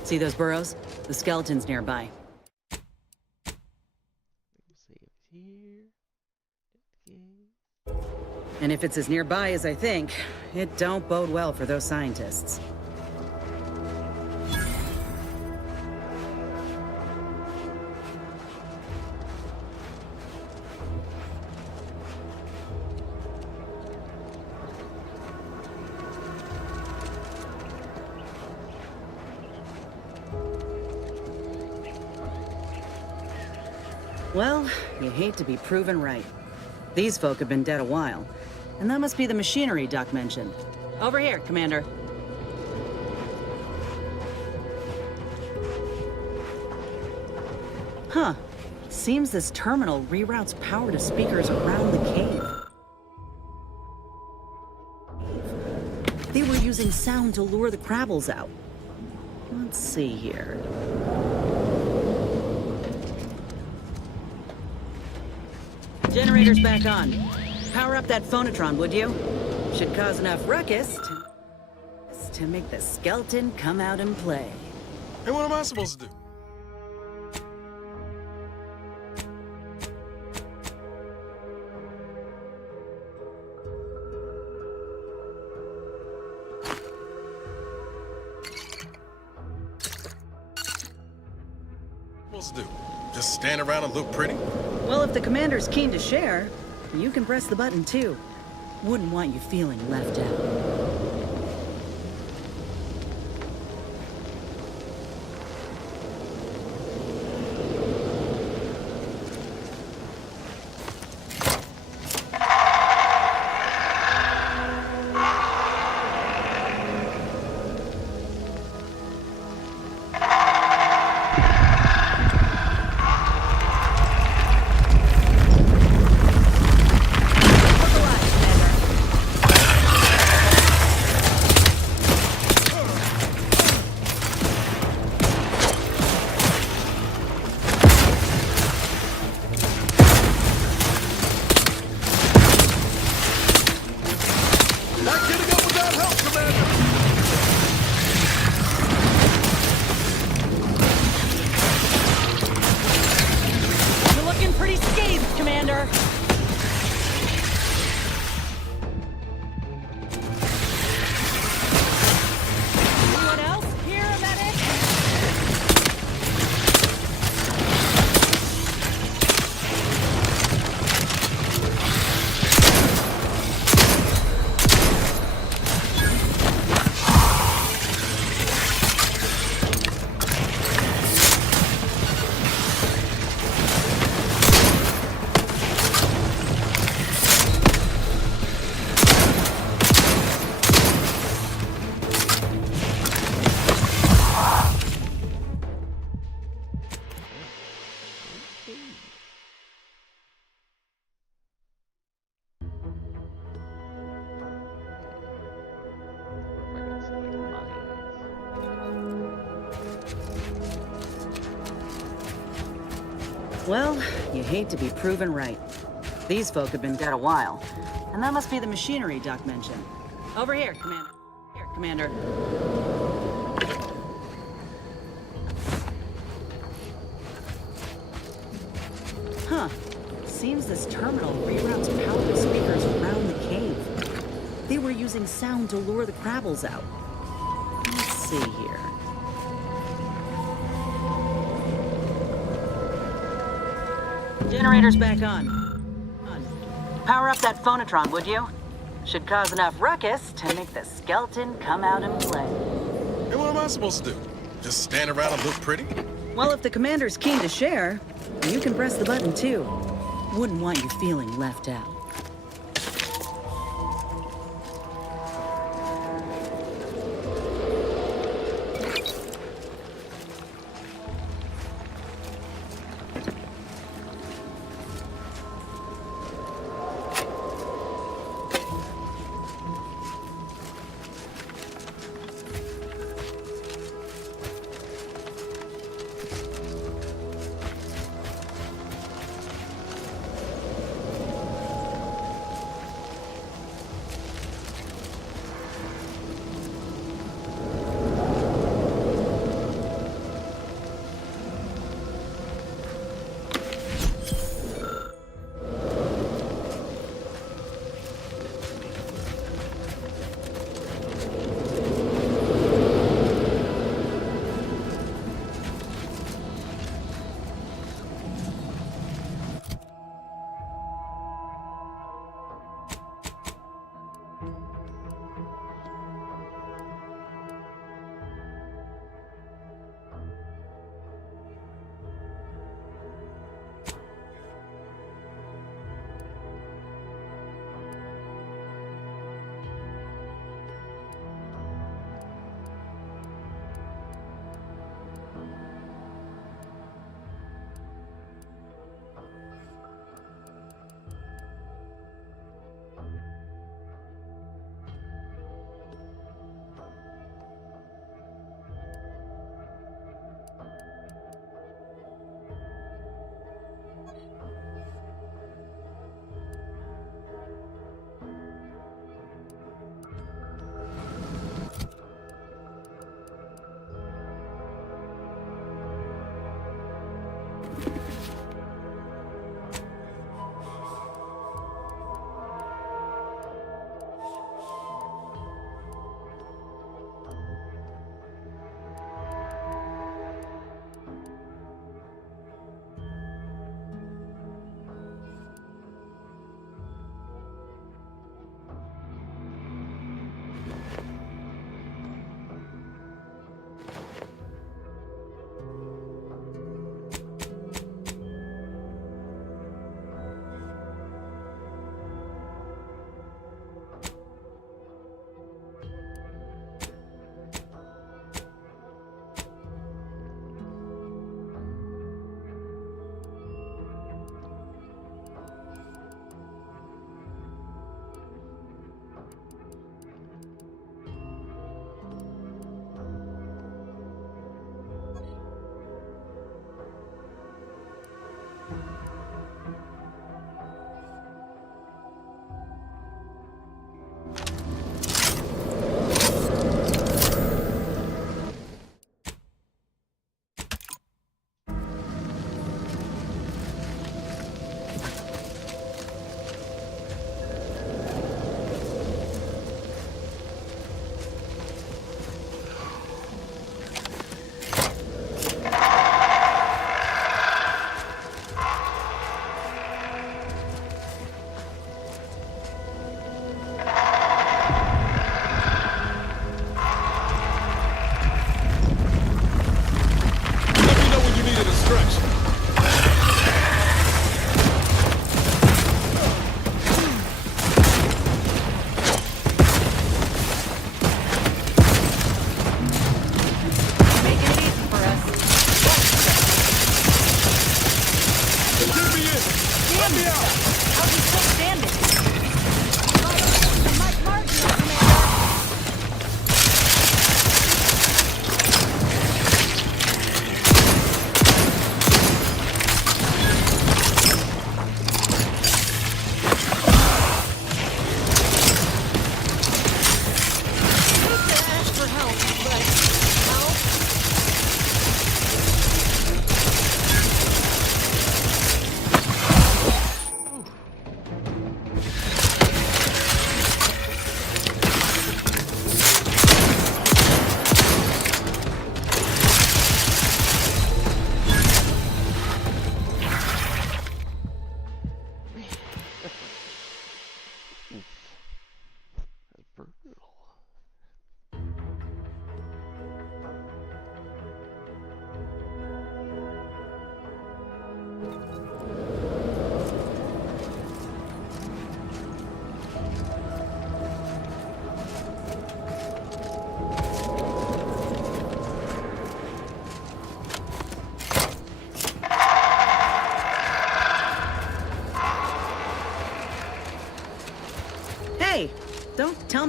See those burrows? The skeleton's nearby. And if it's as nearby as I think, it don't bode well for those scientists. Well, you hate to be proven right. These folk have been dead a while, and that must be the machinery Doc mentioned. Over here, Commander. Huh. Seems this terminal reroutes power to speakers around the cave. They were using sound to lure the Crabbles out. Let's see here. Generator's back on. Power up that phonotron, would you? Should cause enough ruckus to make the skeleton come out and play. Hey, what am I supposed to do? Supposed to do? Just stand around and look pretty? Well, if the commander's keen to share, you can press the button too. Wouldn't want you feeling left out. Well, you hate to be proven right. These folk have been dead a while, and that must be the machinery Duck mentioned. Over here, Commander. Here, Commander. Huh. Seems this terminal reroutes power speakers around the cave. They were using sound to lure the Crabbles out. Let's see here. Generator's back on. Power up that phonotron, would you? Should cause enough ruckus to make the skeleton come out and play. Hey, what am I supposed to do? Just stand around and look pretty? Well, if the commander's keen to share, you can press the button too. Wouldn't want you feeling left out.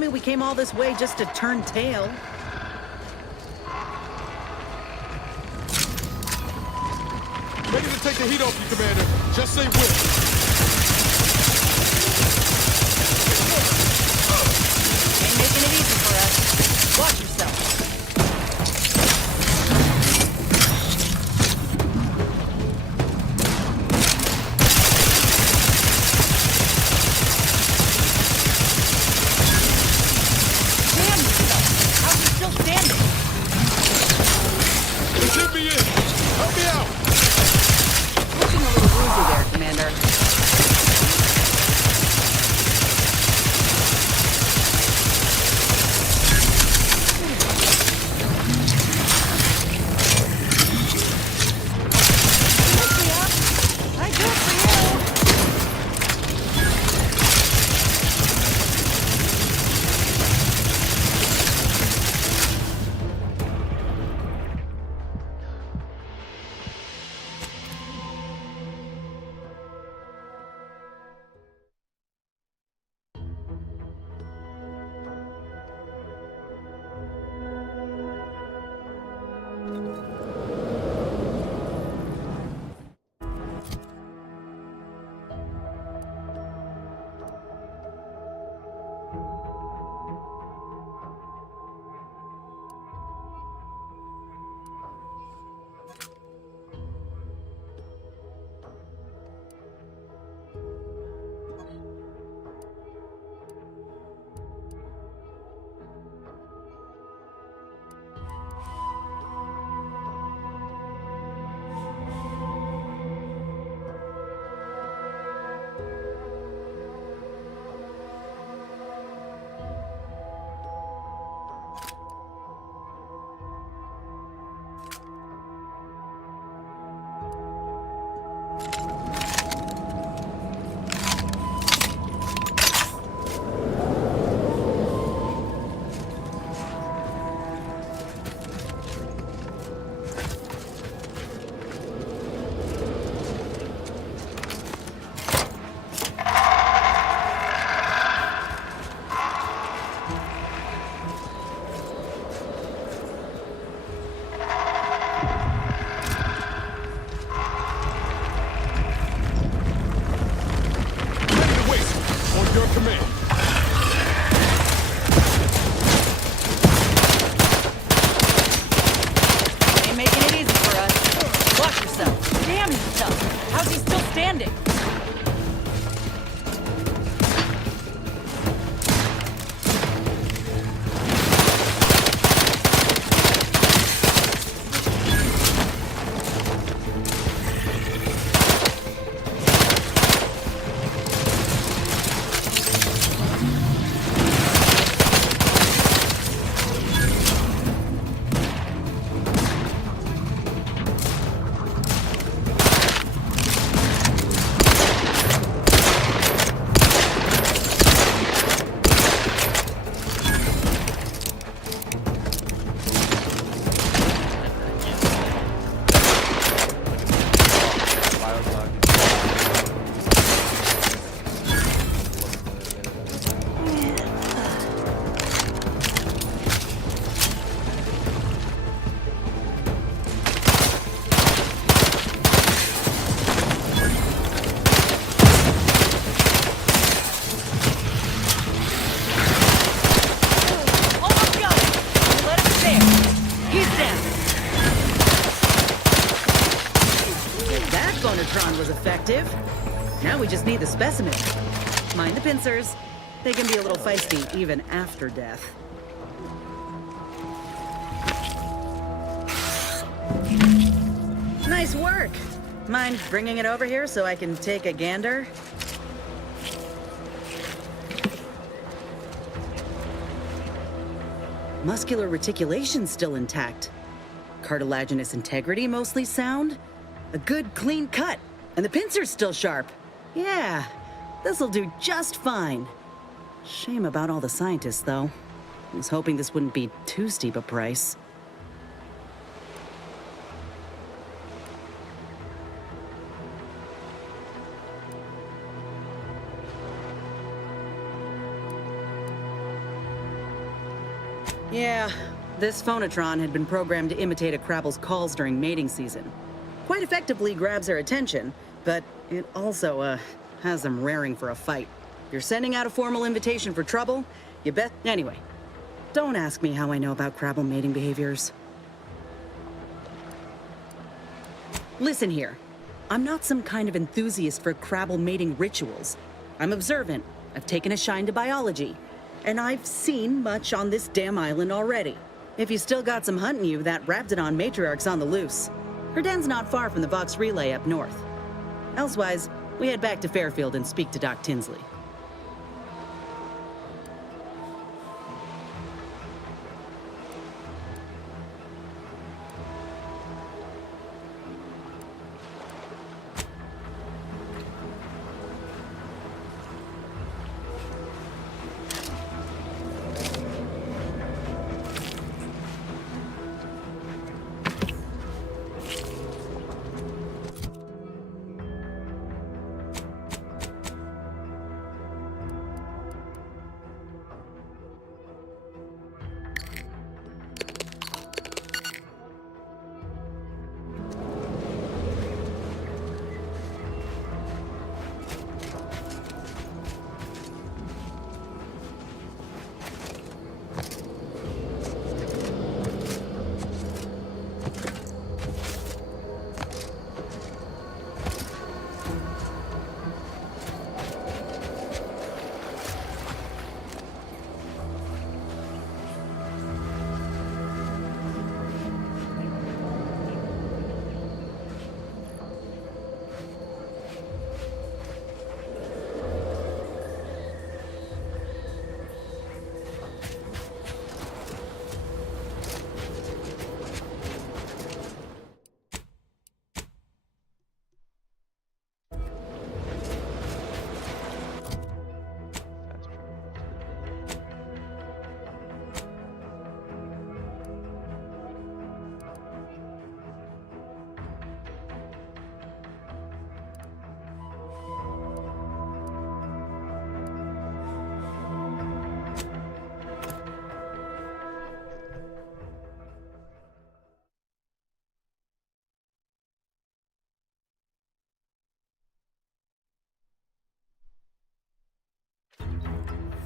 me we came all this way just to turn tail. Ready to take the heat off you, Commander. Just say when. Ain't making it easy for us. Watch yourself. Damn yourself! How's he still standing? Get me in! Help me out! Looking a little woozy there, Commander. I do it for you. Your command. Ain't making it easy for us. Watch yourself. Damn yourself. How's he still standing? Was effective. Now we just need the specimen. Mind the pincers. They can be a little feisty even after death. Nice work. Mind bringing it over here so I can take a gander? Muscular reticulation's still intact. Cartilaginous integrity mostly sound. A good clean cut. And the pincer's still sharp. Yeah, this'll do just fine. Shame about all the scientists, though. I was hoping this wouldn't be too steep a price. Yeah, this phonotron had been programmed to imitate a Crabble's calls during mating season. Quite effectively grabs their attention, but it also, has them raring for a fight. If you're sending out a formal invitation for trouble, you bet. Anyway, don't ask me how I know about Crabble mating behaviors. Listen here. I'm not some kind of enthusiast for Crabble mating rituals. I'm observant. I've taken a shine to biology. And I've seen much on this damn island already. If you still got some hunting you, that Raptidon matriarch's on the loose. Her den's not far from the Vox Relay up north. Elsewise, we head back to Fairfield and speak to Doc Tinsley.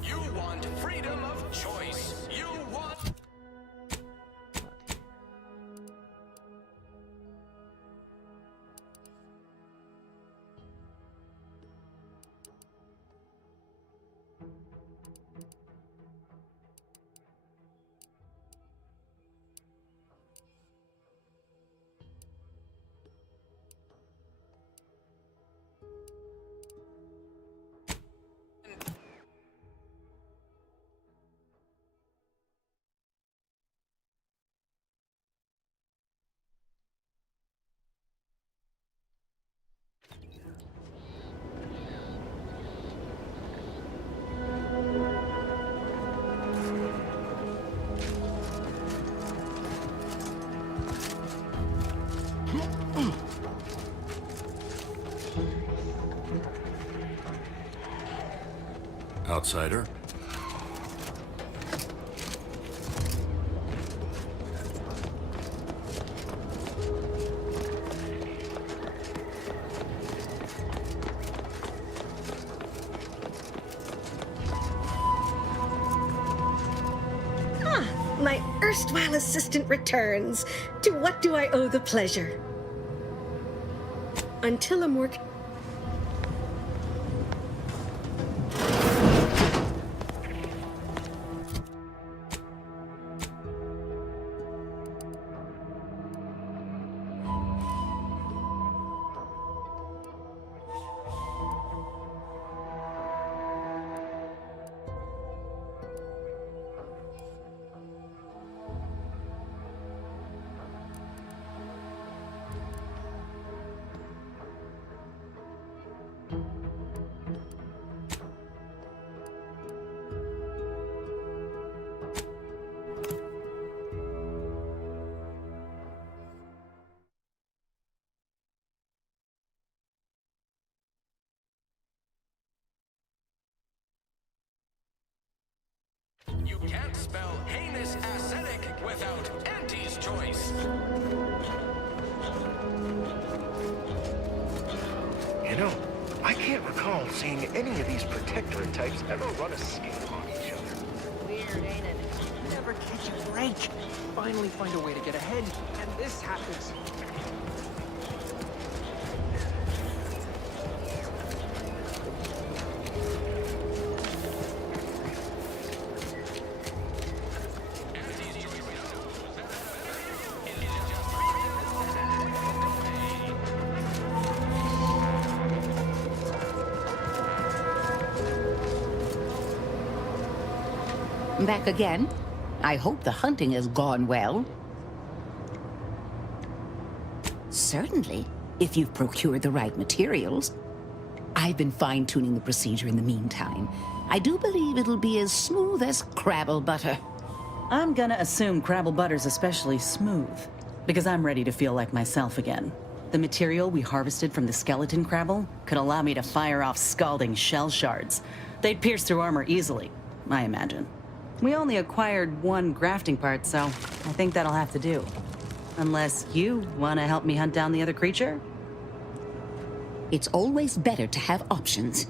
You want freedom of choice. You want... Outsider? My erstwhile assistant returns. To what do I owe the pleasure? Until a more... You can't spell heinous ass without Auntie's choice. You know, I can't recall seeing any of these protectorate types ever run a scheme on each other. Weird, ain't it? Never catch a break. Finally find a way to get ahead, and this happens. Back again? I hope the hunting has gone well. Certainly, if you've procured the right materials. I've been fine-tuning the procedure in the meantime. I do believe it'll be as smooth as Crabble butter. I'm gonna assume Crabble butter's especially smooth, because I'm ready to feel like myself again. The material we harvested from the skeleton Crabble could allow me to fire off scalding shell shards. They'd pierce through armor easily, I imagine. We only acquired one grafting part, so I think that'll have to do. Unless you want to help me hunt down the other creature? It's always better to have options.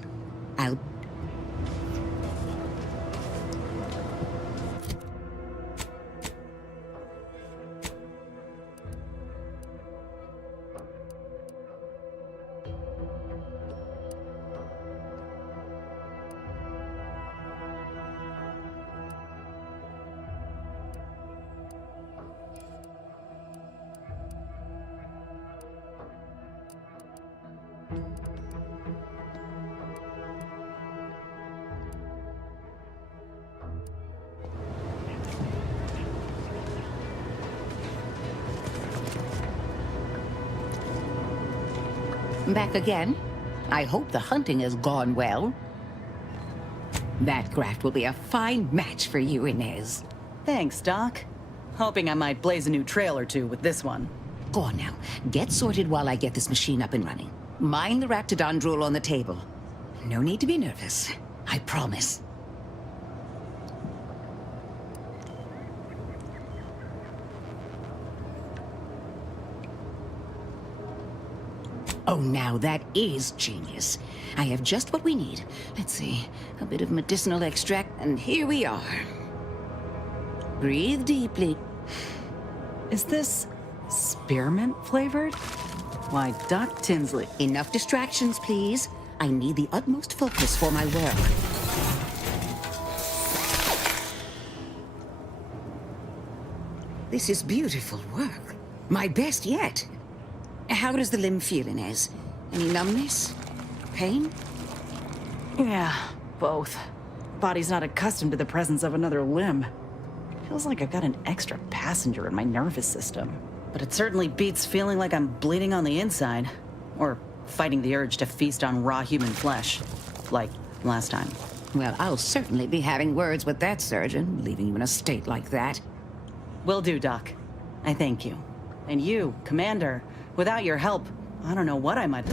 I'll... Back again? I hope the hunting has gone well. That graft will be a fine match for you, Inez. Thanks, Doc. Hoping I might blaze a new trail or two with this one. Go on now. Get sorted while I get this machine up and running. Mind the Raptidon drool on the table. No need to be nervous. I promise. Oh, now that is genius. I have just what we need. Let's see, a bit of medicinal extract, and here we are. Breathe deeply. Is this spearmint flavored? Why, Doc Tinsley. Enough distractions, please. I need the utmost focus for my work. This is beautiful work. My best yet. How does the limb feel, Inez? Any numbness? Pain? Yeah, both. Body's not accustomed to the presence of another limb. Feels like I've got an extra passenger in my nervous system. But it certainly beats feeling like I'm bleeding on the inside. Or fighting the urge to feast on raw human flesh. Like last time. Well, I'll certainly be having words with that surgeon, leaving you in a state like that. Will do, Doc. I thank you. And you, Commander. Without your help, I don't know what I might...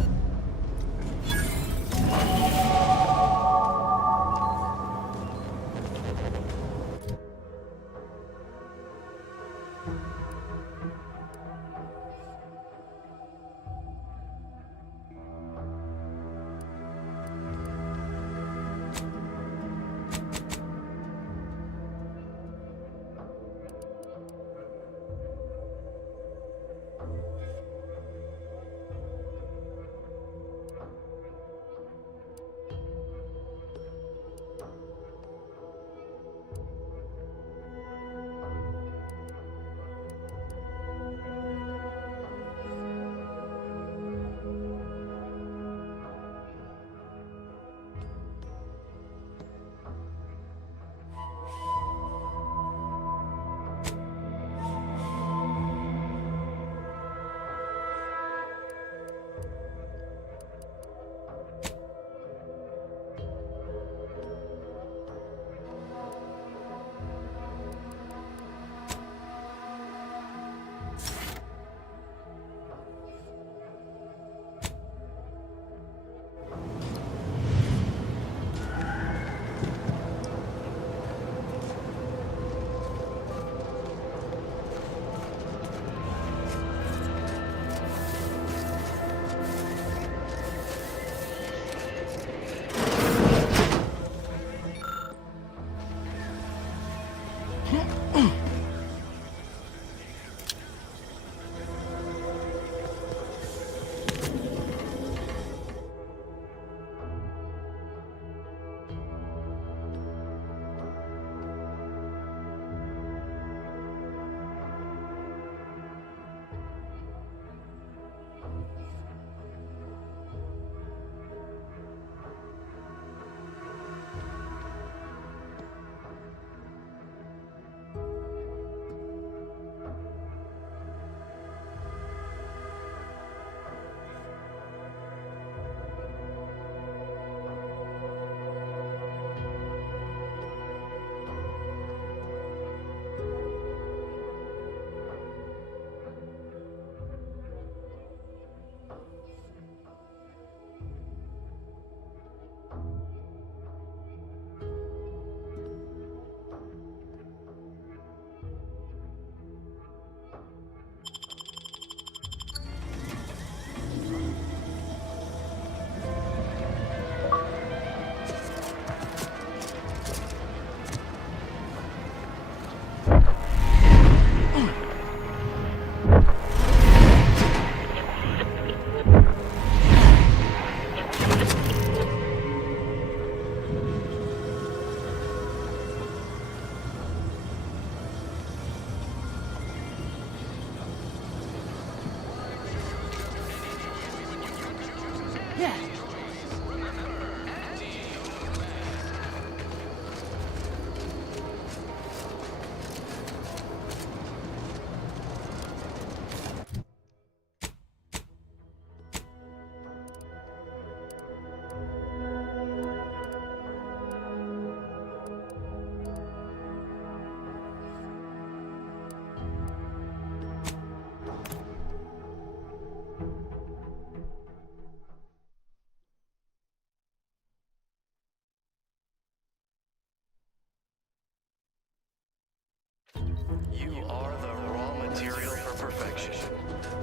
You are the raw material for perfection.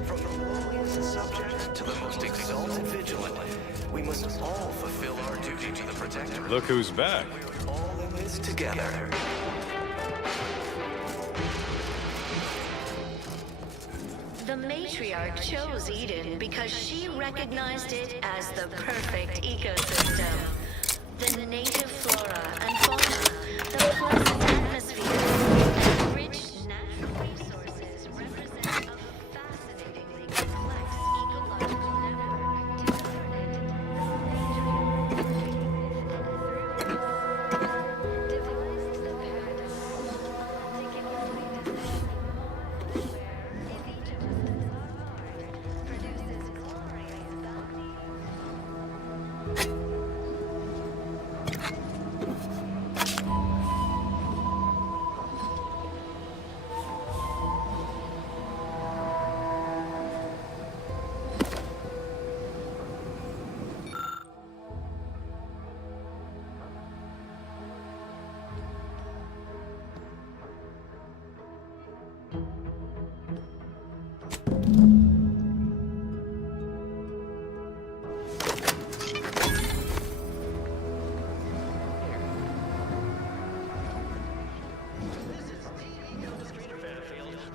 From the lowliest subject to the most exalted vigilant, we must all fulfill our duty to the Protectorate. Look who's back. We're all in this together. The matriarch chose Eden because she recognized it as the perfect ecosystem. The native flora and fauna, the pleasant atmosphere, and rich natural resources represent a fascinatingly complex ecological network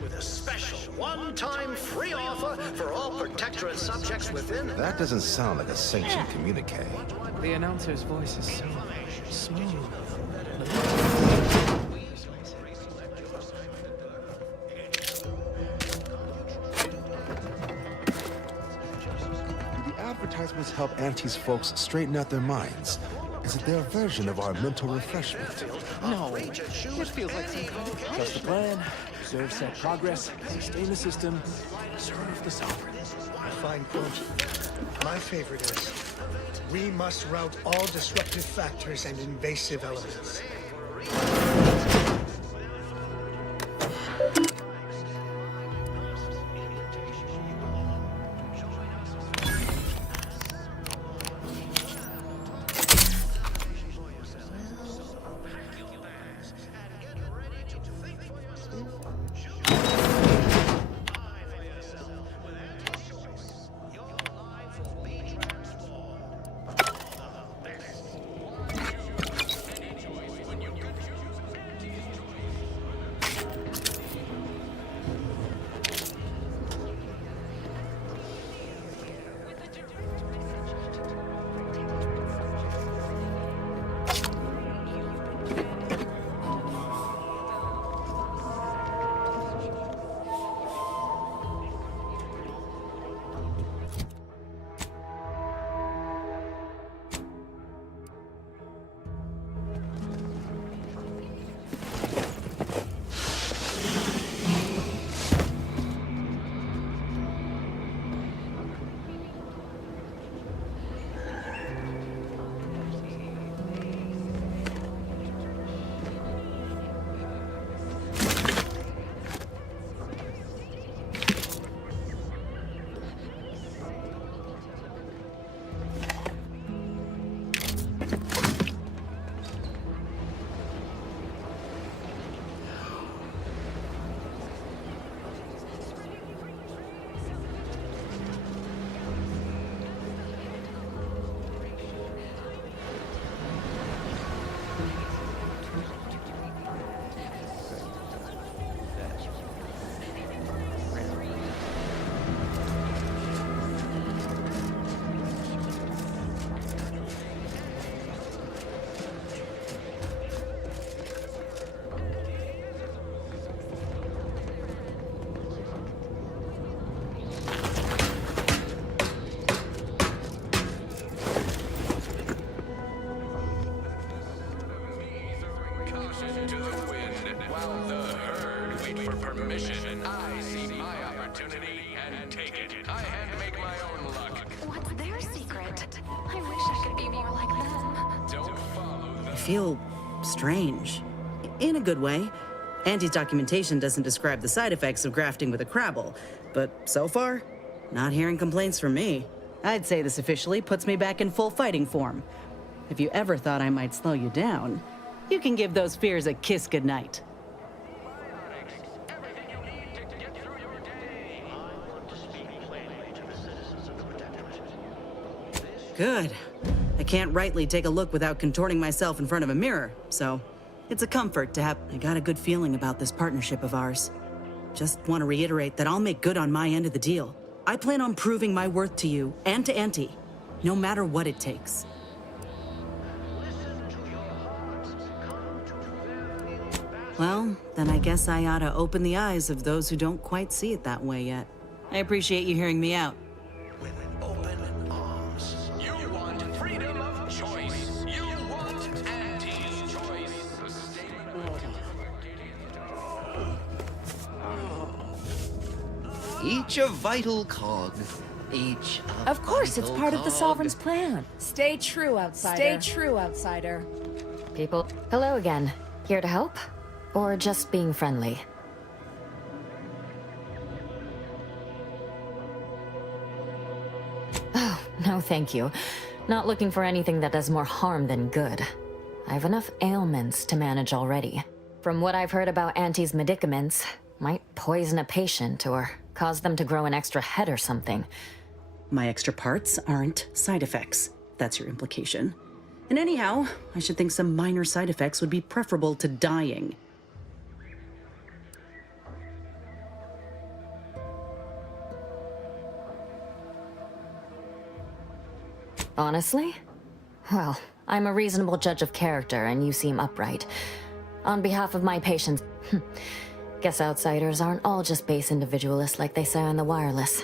With a special one-time free offer for all Protectorate subjects within... That doesn't sound like a sanctioned communique. The announcer's voice is so smooth. Do the advertisements help Auntie's folks straighten out their minds? Is it their version of our mental refreshment? No, it feels like some kind of... Trust the plan, observe set progress, sustain the system, serve the sovereign. A fine quote. My favorite is, we must rout all disruptive factors and invasive elements. wait for permission. I see my opportunity and take it. I had to make my own luck. What's their secret? I wish I could be more like them. Don't follow I feel strange. In a good way. Auntie's documentation doesn't describe the side effects of grafting with a Crabble, but so far, not hearing complaints from me. I'd say this officially puts me back in full fighting form. If you ever thought I might slow you down, you can give those fears a kiss goodnight. Good. I can't rightly take a look without contorting myself in front of a mirror, so it's a comfort to have. I got a good feeling about this partnership of ours. Just want to reiterate that I'll make good on my end of the deal. I plan on proving my worth to you and to Auntie, no matter what it takes. Well, then I guess I ought to open the eyes of those who don't quite see it that way yet. I appreciate you hearing me out. You want freedom of choice. You want Auntie's choice. Each a vital cog. Each a Of course, it's vital part of the cog. Sovereign's plan. Stay true, outsider. Stay true, outsider. People, hello again. Here to help? Or just being friendly? Oh, no thank you. Not looking for anything that does more harm than good. I have enough ailments to manage already. From what I've heard about Auntie's medicaments, might poison a patient or cause them to grow an extra head or something. My extra parts aren't side effects. That's your implication. And anyhow, I should think some minor side effects would be preferable to dying. Honestly? Well, I'm a reasonable judge of character, and you seem upright. On behalf of my patients, guess outsiders aren't all just base individualists like they say on the wireless.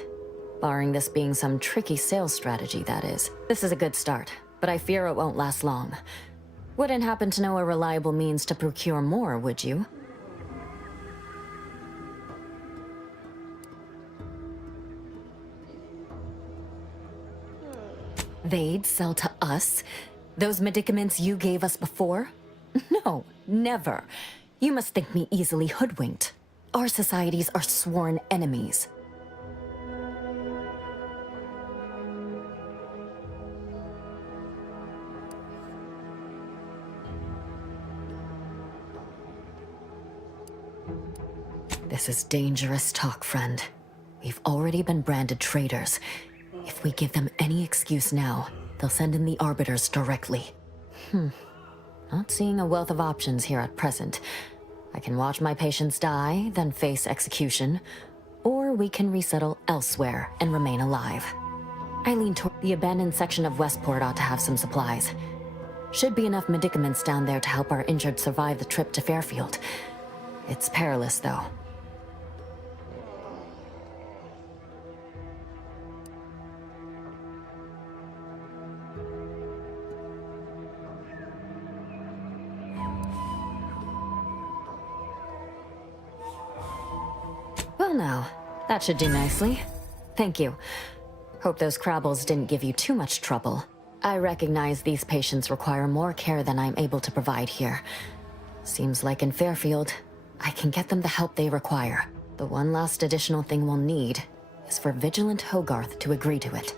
Barring this being some tricky sales strategy, that is. This is a good start, but I fear it won't last long. Wouldn't happen to know a reliable means to procure more, would you? They'd sell to us? Those medicaments you gave us before? No, never. You must think me easily hoodwinked. Our societies are sworn enemies. This is dangerous talk, friend. We've already been branded traitors. If we give them any excuse now, they'll send in the Arbiters directly. Not seeing a wealth of options here at present. I can watch my patients die, then face execution, or we can resettle elsewhere and remain alive. I lean toward the abandoned section of Westport ought to have some supplies. Should be enough medicaments down there to help our injured survive the trip to Fairfield. It's perilous, though. Well now, that should do nicely. Thank you. Hope those Crabbles didn't give you too much trouble. I recognize these patients require more care than I'm able to provide here. Seems like in Fairfield, I can get them the help they require. The one last additional thing we'll need is for Vigilant Hogarth to agree to it.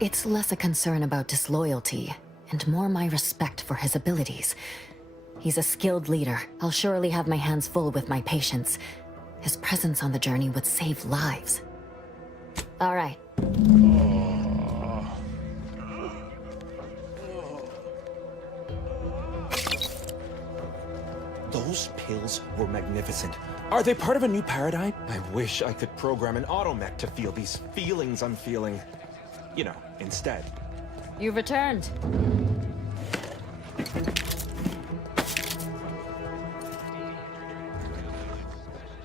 It's less a concern about disloyalty, and more my respect for his abilities. He's a skilled leader. I'll surely have my hands full with my patients. His presence on the journey would save lives. All right. Those pills were magnificent. Are they part of a new paradigm? I wish I could program an automech to feel these feelings I'm feeling. You know, instead. You've returned.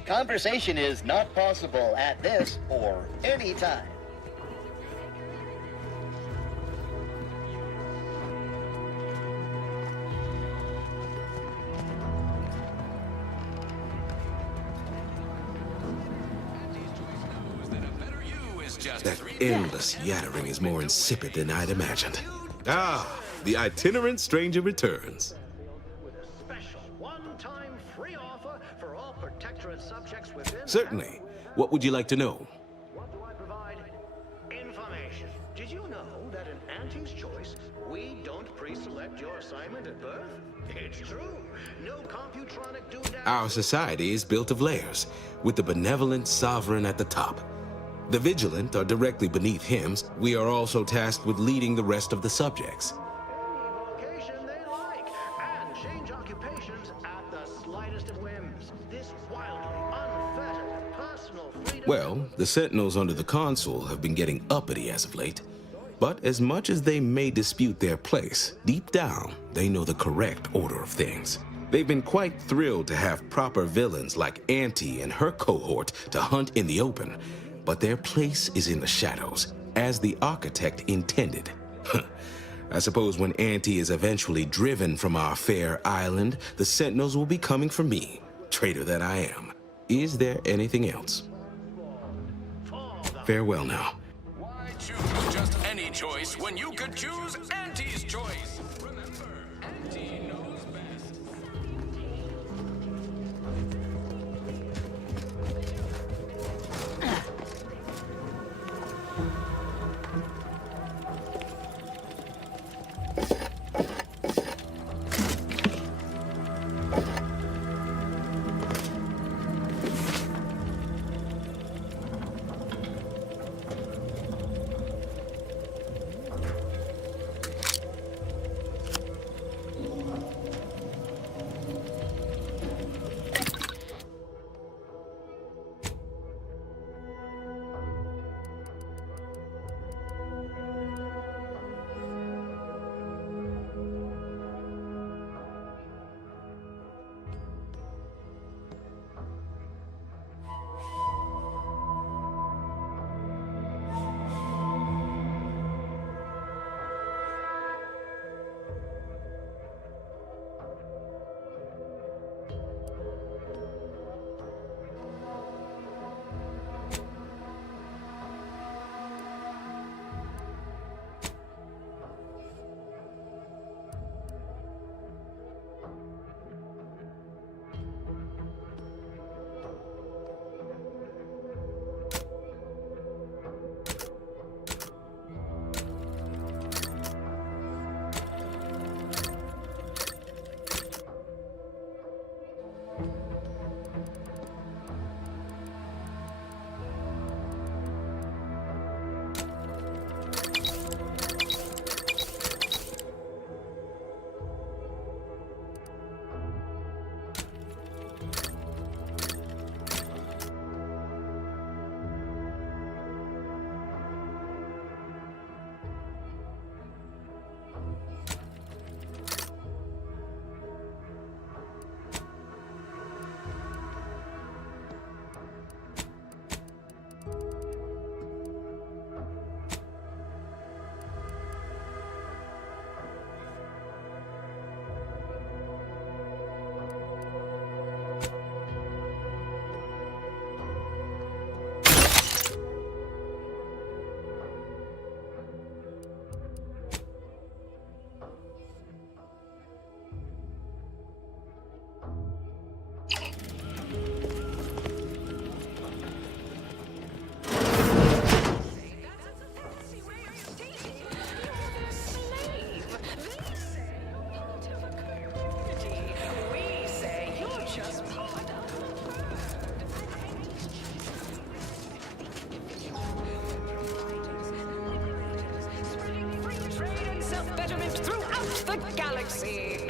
Conversation is not possible at this or any time. That endless yattering is more insipid than I'd imagined. Ah, the itinerant stranger returns. Certainly. What would you like to know? Information. Did you know that in Auntie's Choice, we don't pre-select your assignment at birth? It's true. No computronic doodad. Our society is built of layers, with the benevolent sovereign at the top. The vigilant are directly beneath him. We are also tasked with leading the rest of the subjects. Vocation they like, and change occupations at the slightest of whims. This wildly unfettered personal freedom. Well, the Sentinels under the Consul have been getting uppity as of late. But as much as they may dispute their place, deep down, they know the correct order of things. They've been quite thrilled to have proper villains like Auntie and her cohort to hunt in the open. But their place is in the shadows, as the architect intended. I suppose when Auntie is eventually driven from our fair island, the Sentinels will be coming for me, traitor that I am. Is there anything else? Farewell now. Why choose just any choice when you could choose Auntie's Choice? Remember, Auntie knows best.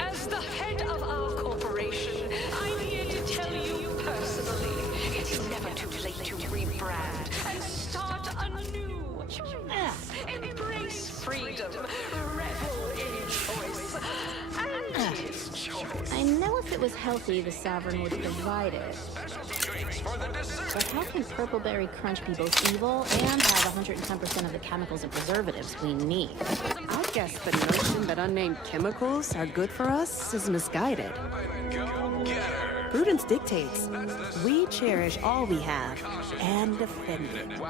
As the head of our corporation, I'm here to tell you personally, it's never too late to rebrand and start anew. Embrace freedom, revel in choice, and his choice. I know if it was healthy, the Sovereign would provide it. But how can Purpleberry Crunch be both evil and have 110% of the chemicals and preservatives we need? I guess the notion that unnamed chemicals are good for us is misguided. Prudence dictates we cherish all we have and defend it.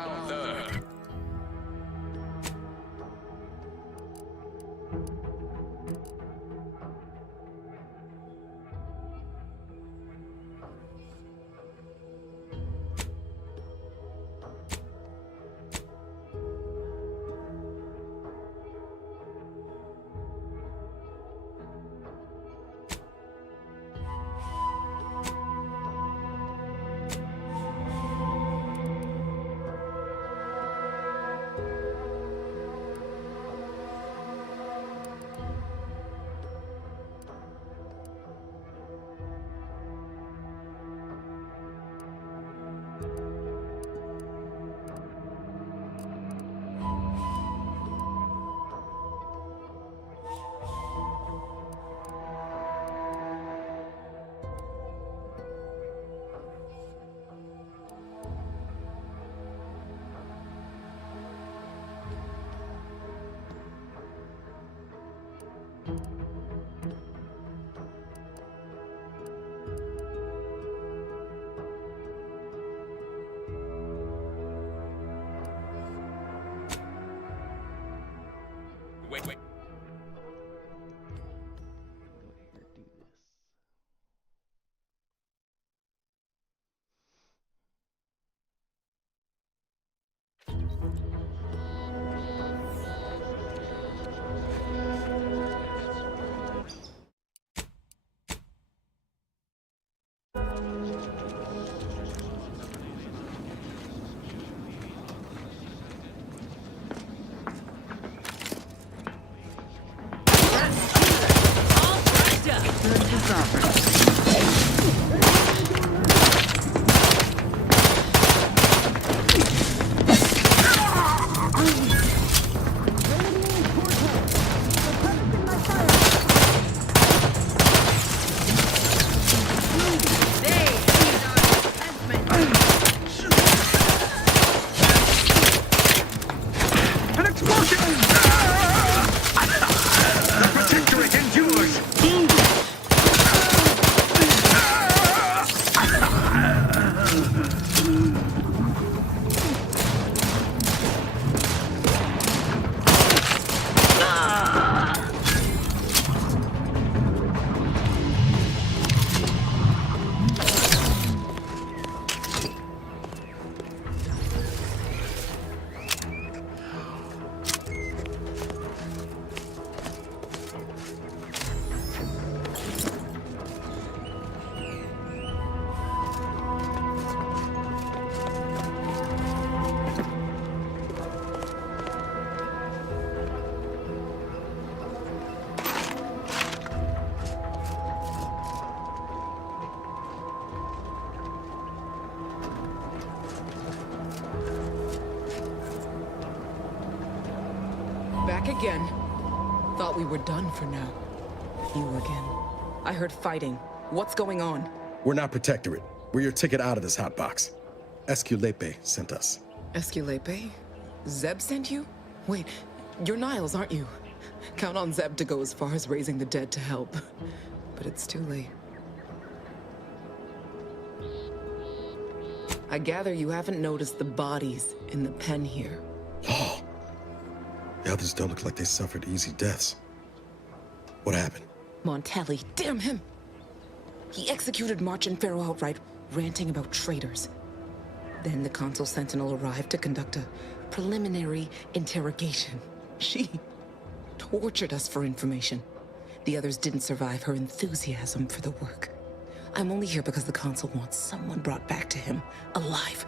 Back again. Thought we were done for now. You again. I heard fighting. What's going on? We're not Protectorate. We're your ticket out of this hotbox. Esculepe sent us. Esculepe? Zeb sent you? Wait, you're Niles, aren't you? Count on Zeb to go as far as raising the dead to help. But it's too late. I gather you haven't noticed the bodies in the pen here. Oh. The others don't look like they suffered easy deaths. What happened? Montelli, damn him! He executed March and Pharaoh outright, ranting about traitors. Then the Consul Sentinel arrived to conduct a preliminary interrogation. She tortured us for information. The others didn't survive her enthusiasm for the work. I'm only here because the Consul wants someone brought back to him, alive.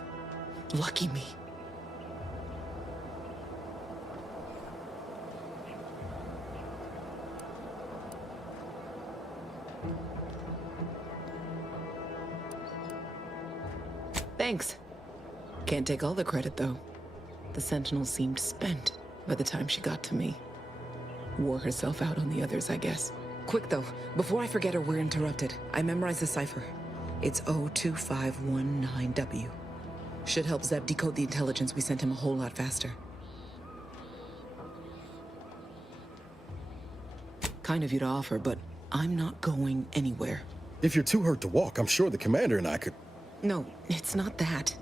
Lucky me. Thanks. Can't take all the credit, though. The Sentinel seemed spent by the time she got to me. Wore herself out on the others, I guess. Quick, though, before I forget or we're interrupted, I memorized the cipher. It's O2519W. Should help Zeb decode the intelligence we sent him a whole lot faster. Kind of you to offer, but I'm not going anywhere. If you're too hurt to walk, I'm sure the commander and I could... No, it's not that.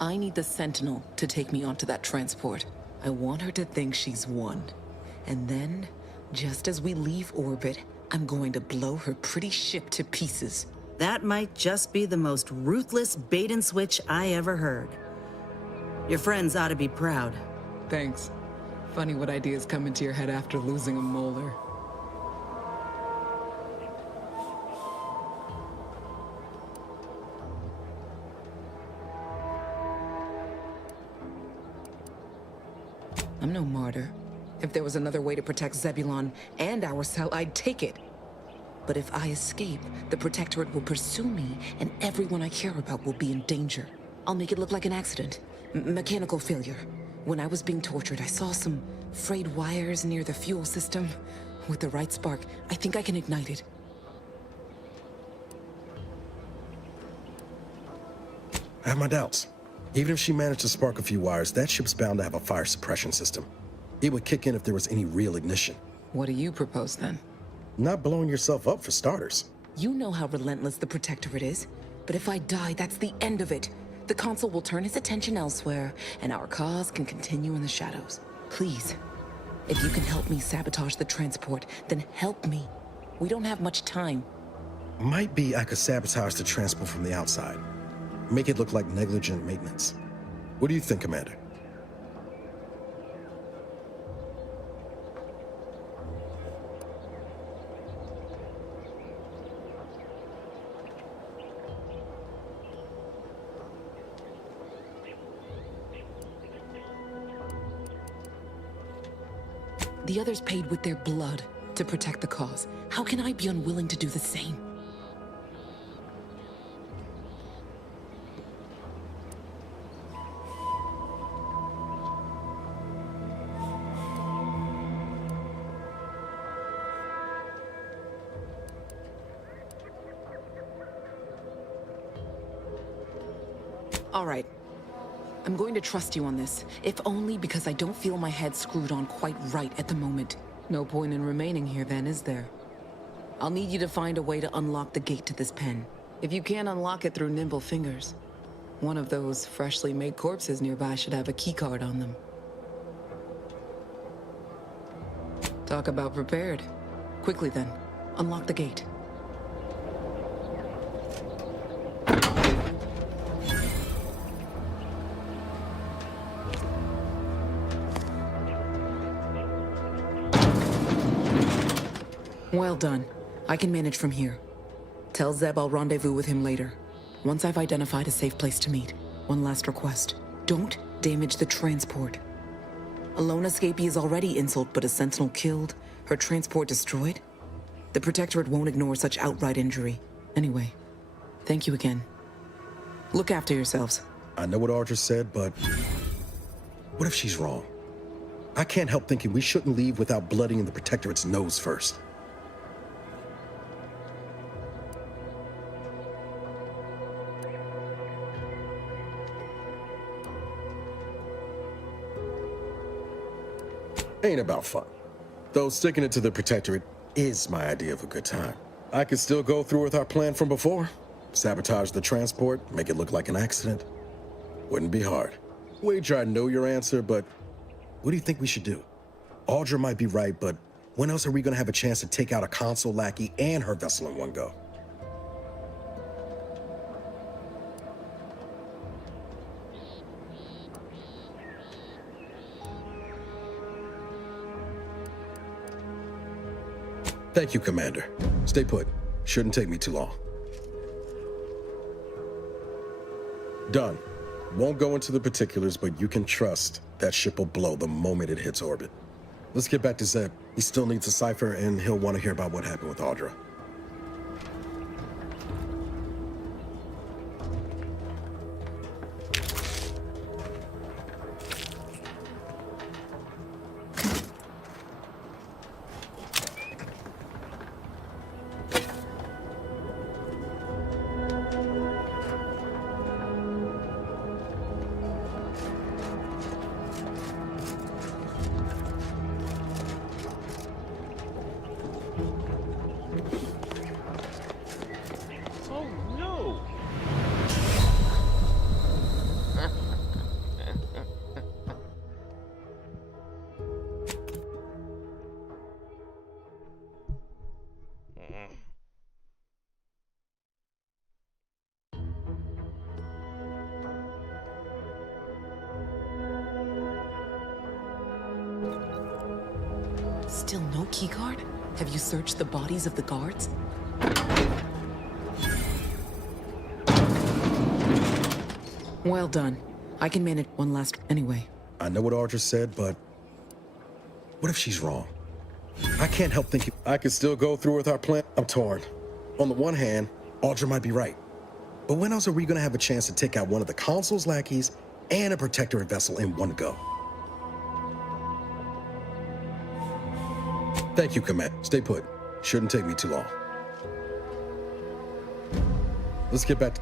I need the Sentinel to take me onto that transport. I want her to think she's won. And then, just as we leave orbit, I'm going to blow her pretty ship to pieces. That might just be the most ruthless bait and switch I ever heard. Your friends ought to be proud. Thanks. Funny what ideas come into your head after losing a molar. I'm no martyr. If there was another way to protect Zebulon and our cell, I'd take it. But if I escape, the Protectorate will pursue me, and everyone I care about will be in danger. I'll make it look like an accident. Mechanical failure. When I was being tortured, I saw some frayed wires near the fuel system. With the right spark, I think I can ignite it. I have my doubts. Even if she managed to spark a few wires, that ship's bound to have a fire suppression system. It would kick in if there was any real ignition. What do you propose, then? Not blowing yourself up, for starters. You know how relentless the Protectorate is. But if I die, that's the end of it. The Consul will turn his attention elsewhere, and our cause can continue in the shadows. Please, if you can help me sabotage the transport, then help me. We don't have much time. Might be I could sabotage the transport from the outside. Make it look like negligent maintenance. What do you think, Commander? The others paid with their blood to protect the cause. How can I be unwilling to do the same? All right. I'm going to trust you on this, if only because I don't feel my head screwed on quite right at the moment. No point in remaining here then, is there? I'll need you to find a way to unlock the gate to this pen. If you can't unlock it through nimble fingers, one of those freshly made corpses nearby should have a keycard on them. Talk about prepared. Quickly then, unlock the gate. Well done. I can manage from here. Tell Zeb I'll rendezvous with him later, once I've identified a safe place to meet. One last request. Don't damage the transport. A lone escapee is already insult, but a Sentinel killed, her transport destroyed? The Protectorate won't ignore such outright injury. Anyway, thank you again. Look after yourselves. I know what Audra said, but what if she's wrong? I can't help thinking we shouldn't leave without bloodying the Protectorate's nose first. Ain't about fun. Though sticking it to the Protectorate is my idea of a good time. I could still go through with our plan from before. Sabotage the transport, make it look like an accident. Wouldn't be hard. Wager I know your answer, but what do you think we should do? Audra might be right, but when else are we gonna have a chance to take out a console lackey and her vessel in one go? Thank you, Commander. Stay put. Shouldn't take me too long. Done. Won't go into the particulars, but you can trust that ship will blow the moment it hits orbit. Let's get back to Zeb. He still needs a cipher, and he'll want to hear about what happened with Audra. Still no keycard? Have you searched the bodies of the guards? Well done. I can manage one last anyway. I know what Audra said, but what if she's wrong? I can't help thinking I could still go through with our plan. I'm torn. On the one hand, Audra might be right. But when else are we gonna have a chance to take out one of the console's lackeys and a Protectorate vessel in one go? Thank you, Commander. Stay put. Shouldn't take me too long. Let's get back to...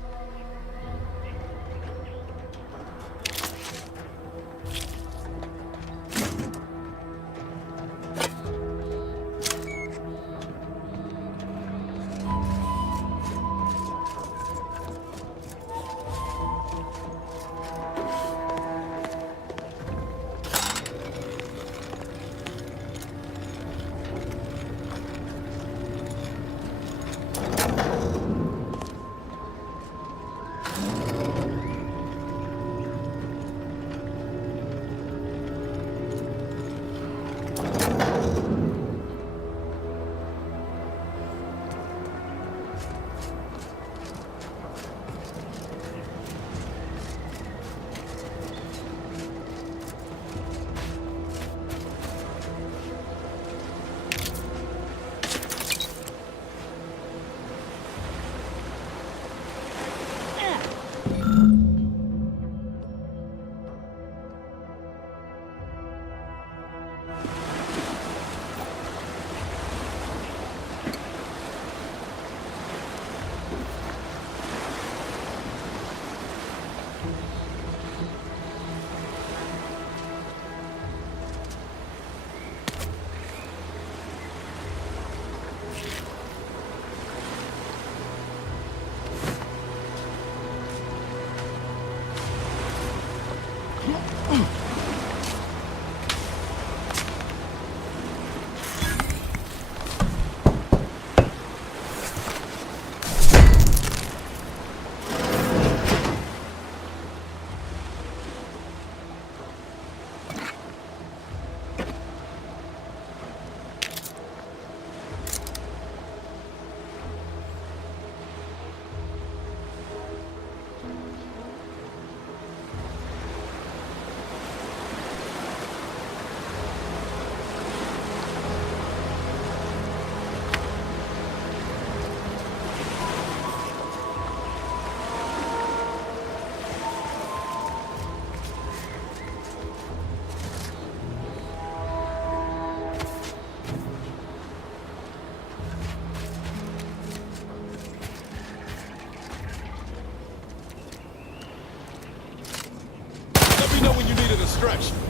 destruction.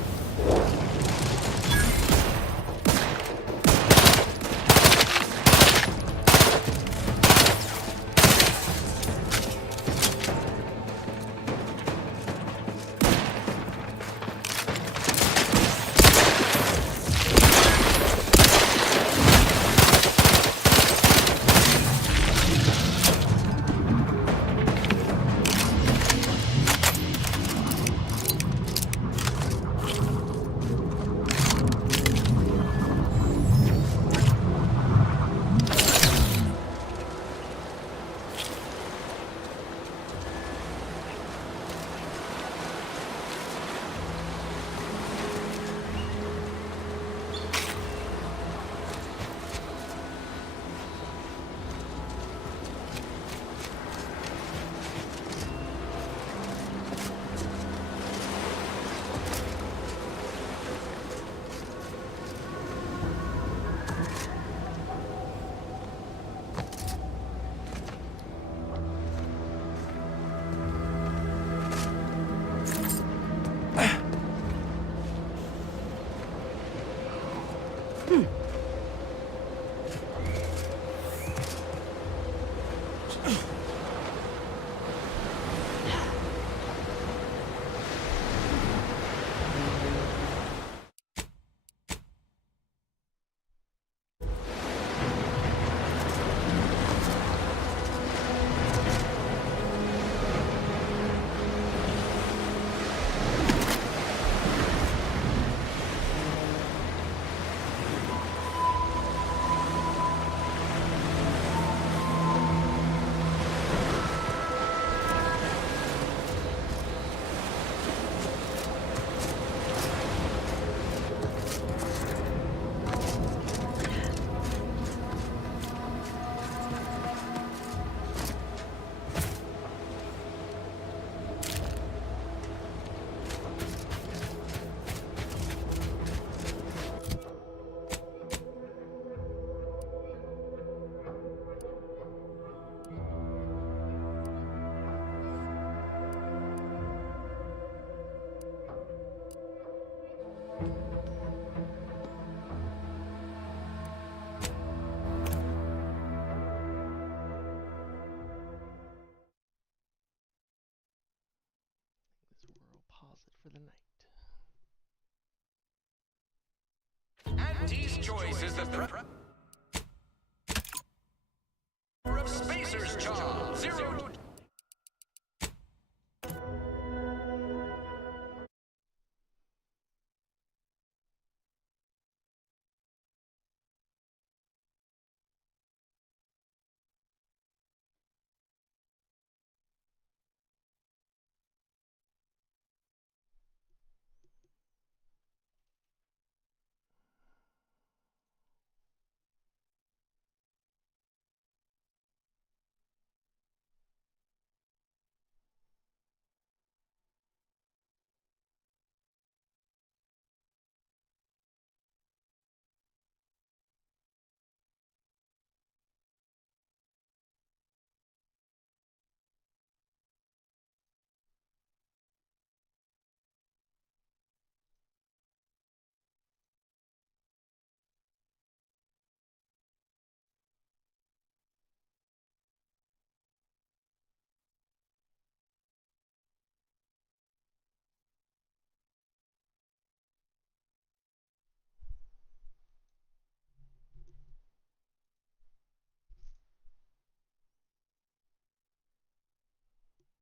Auntie's choice is the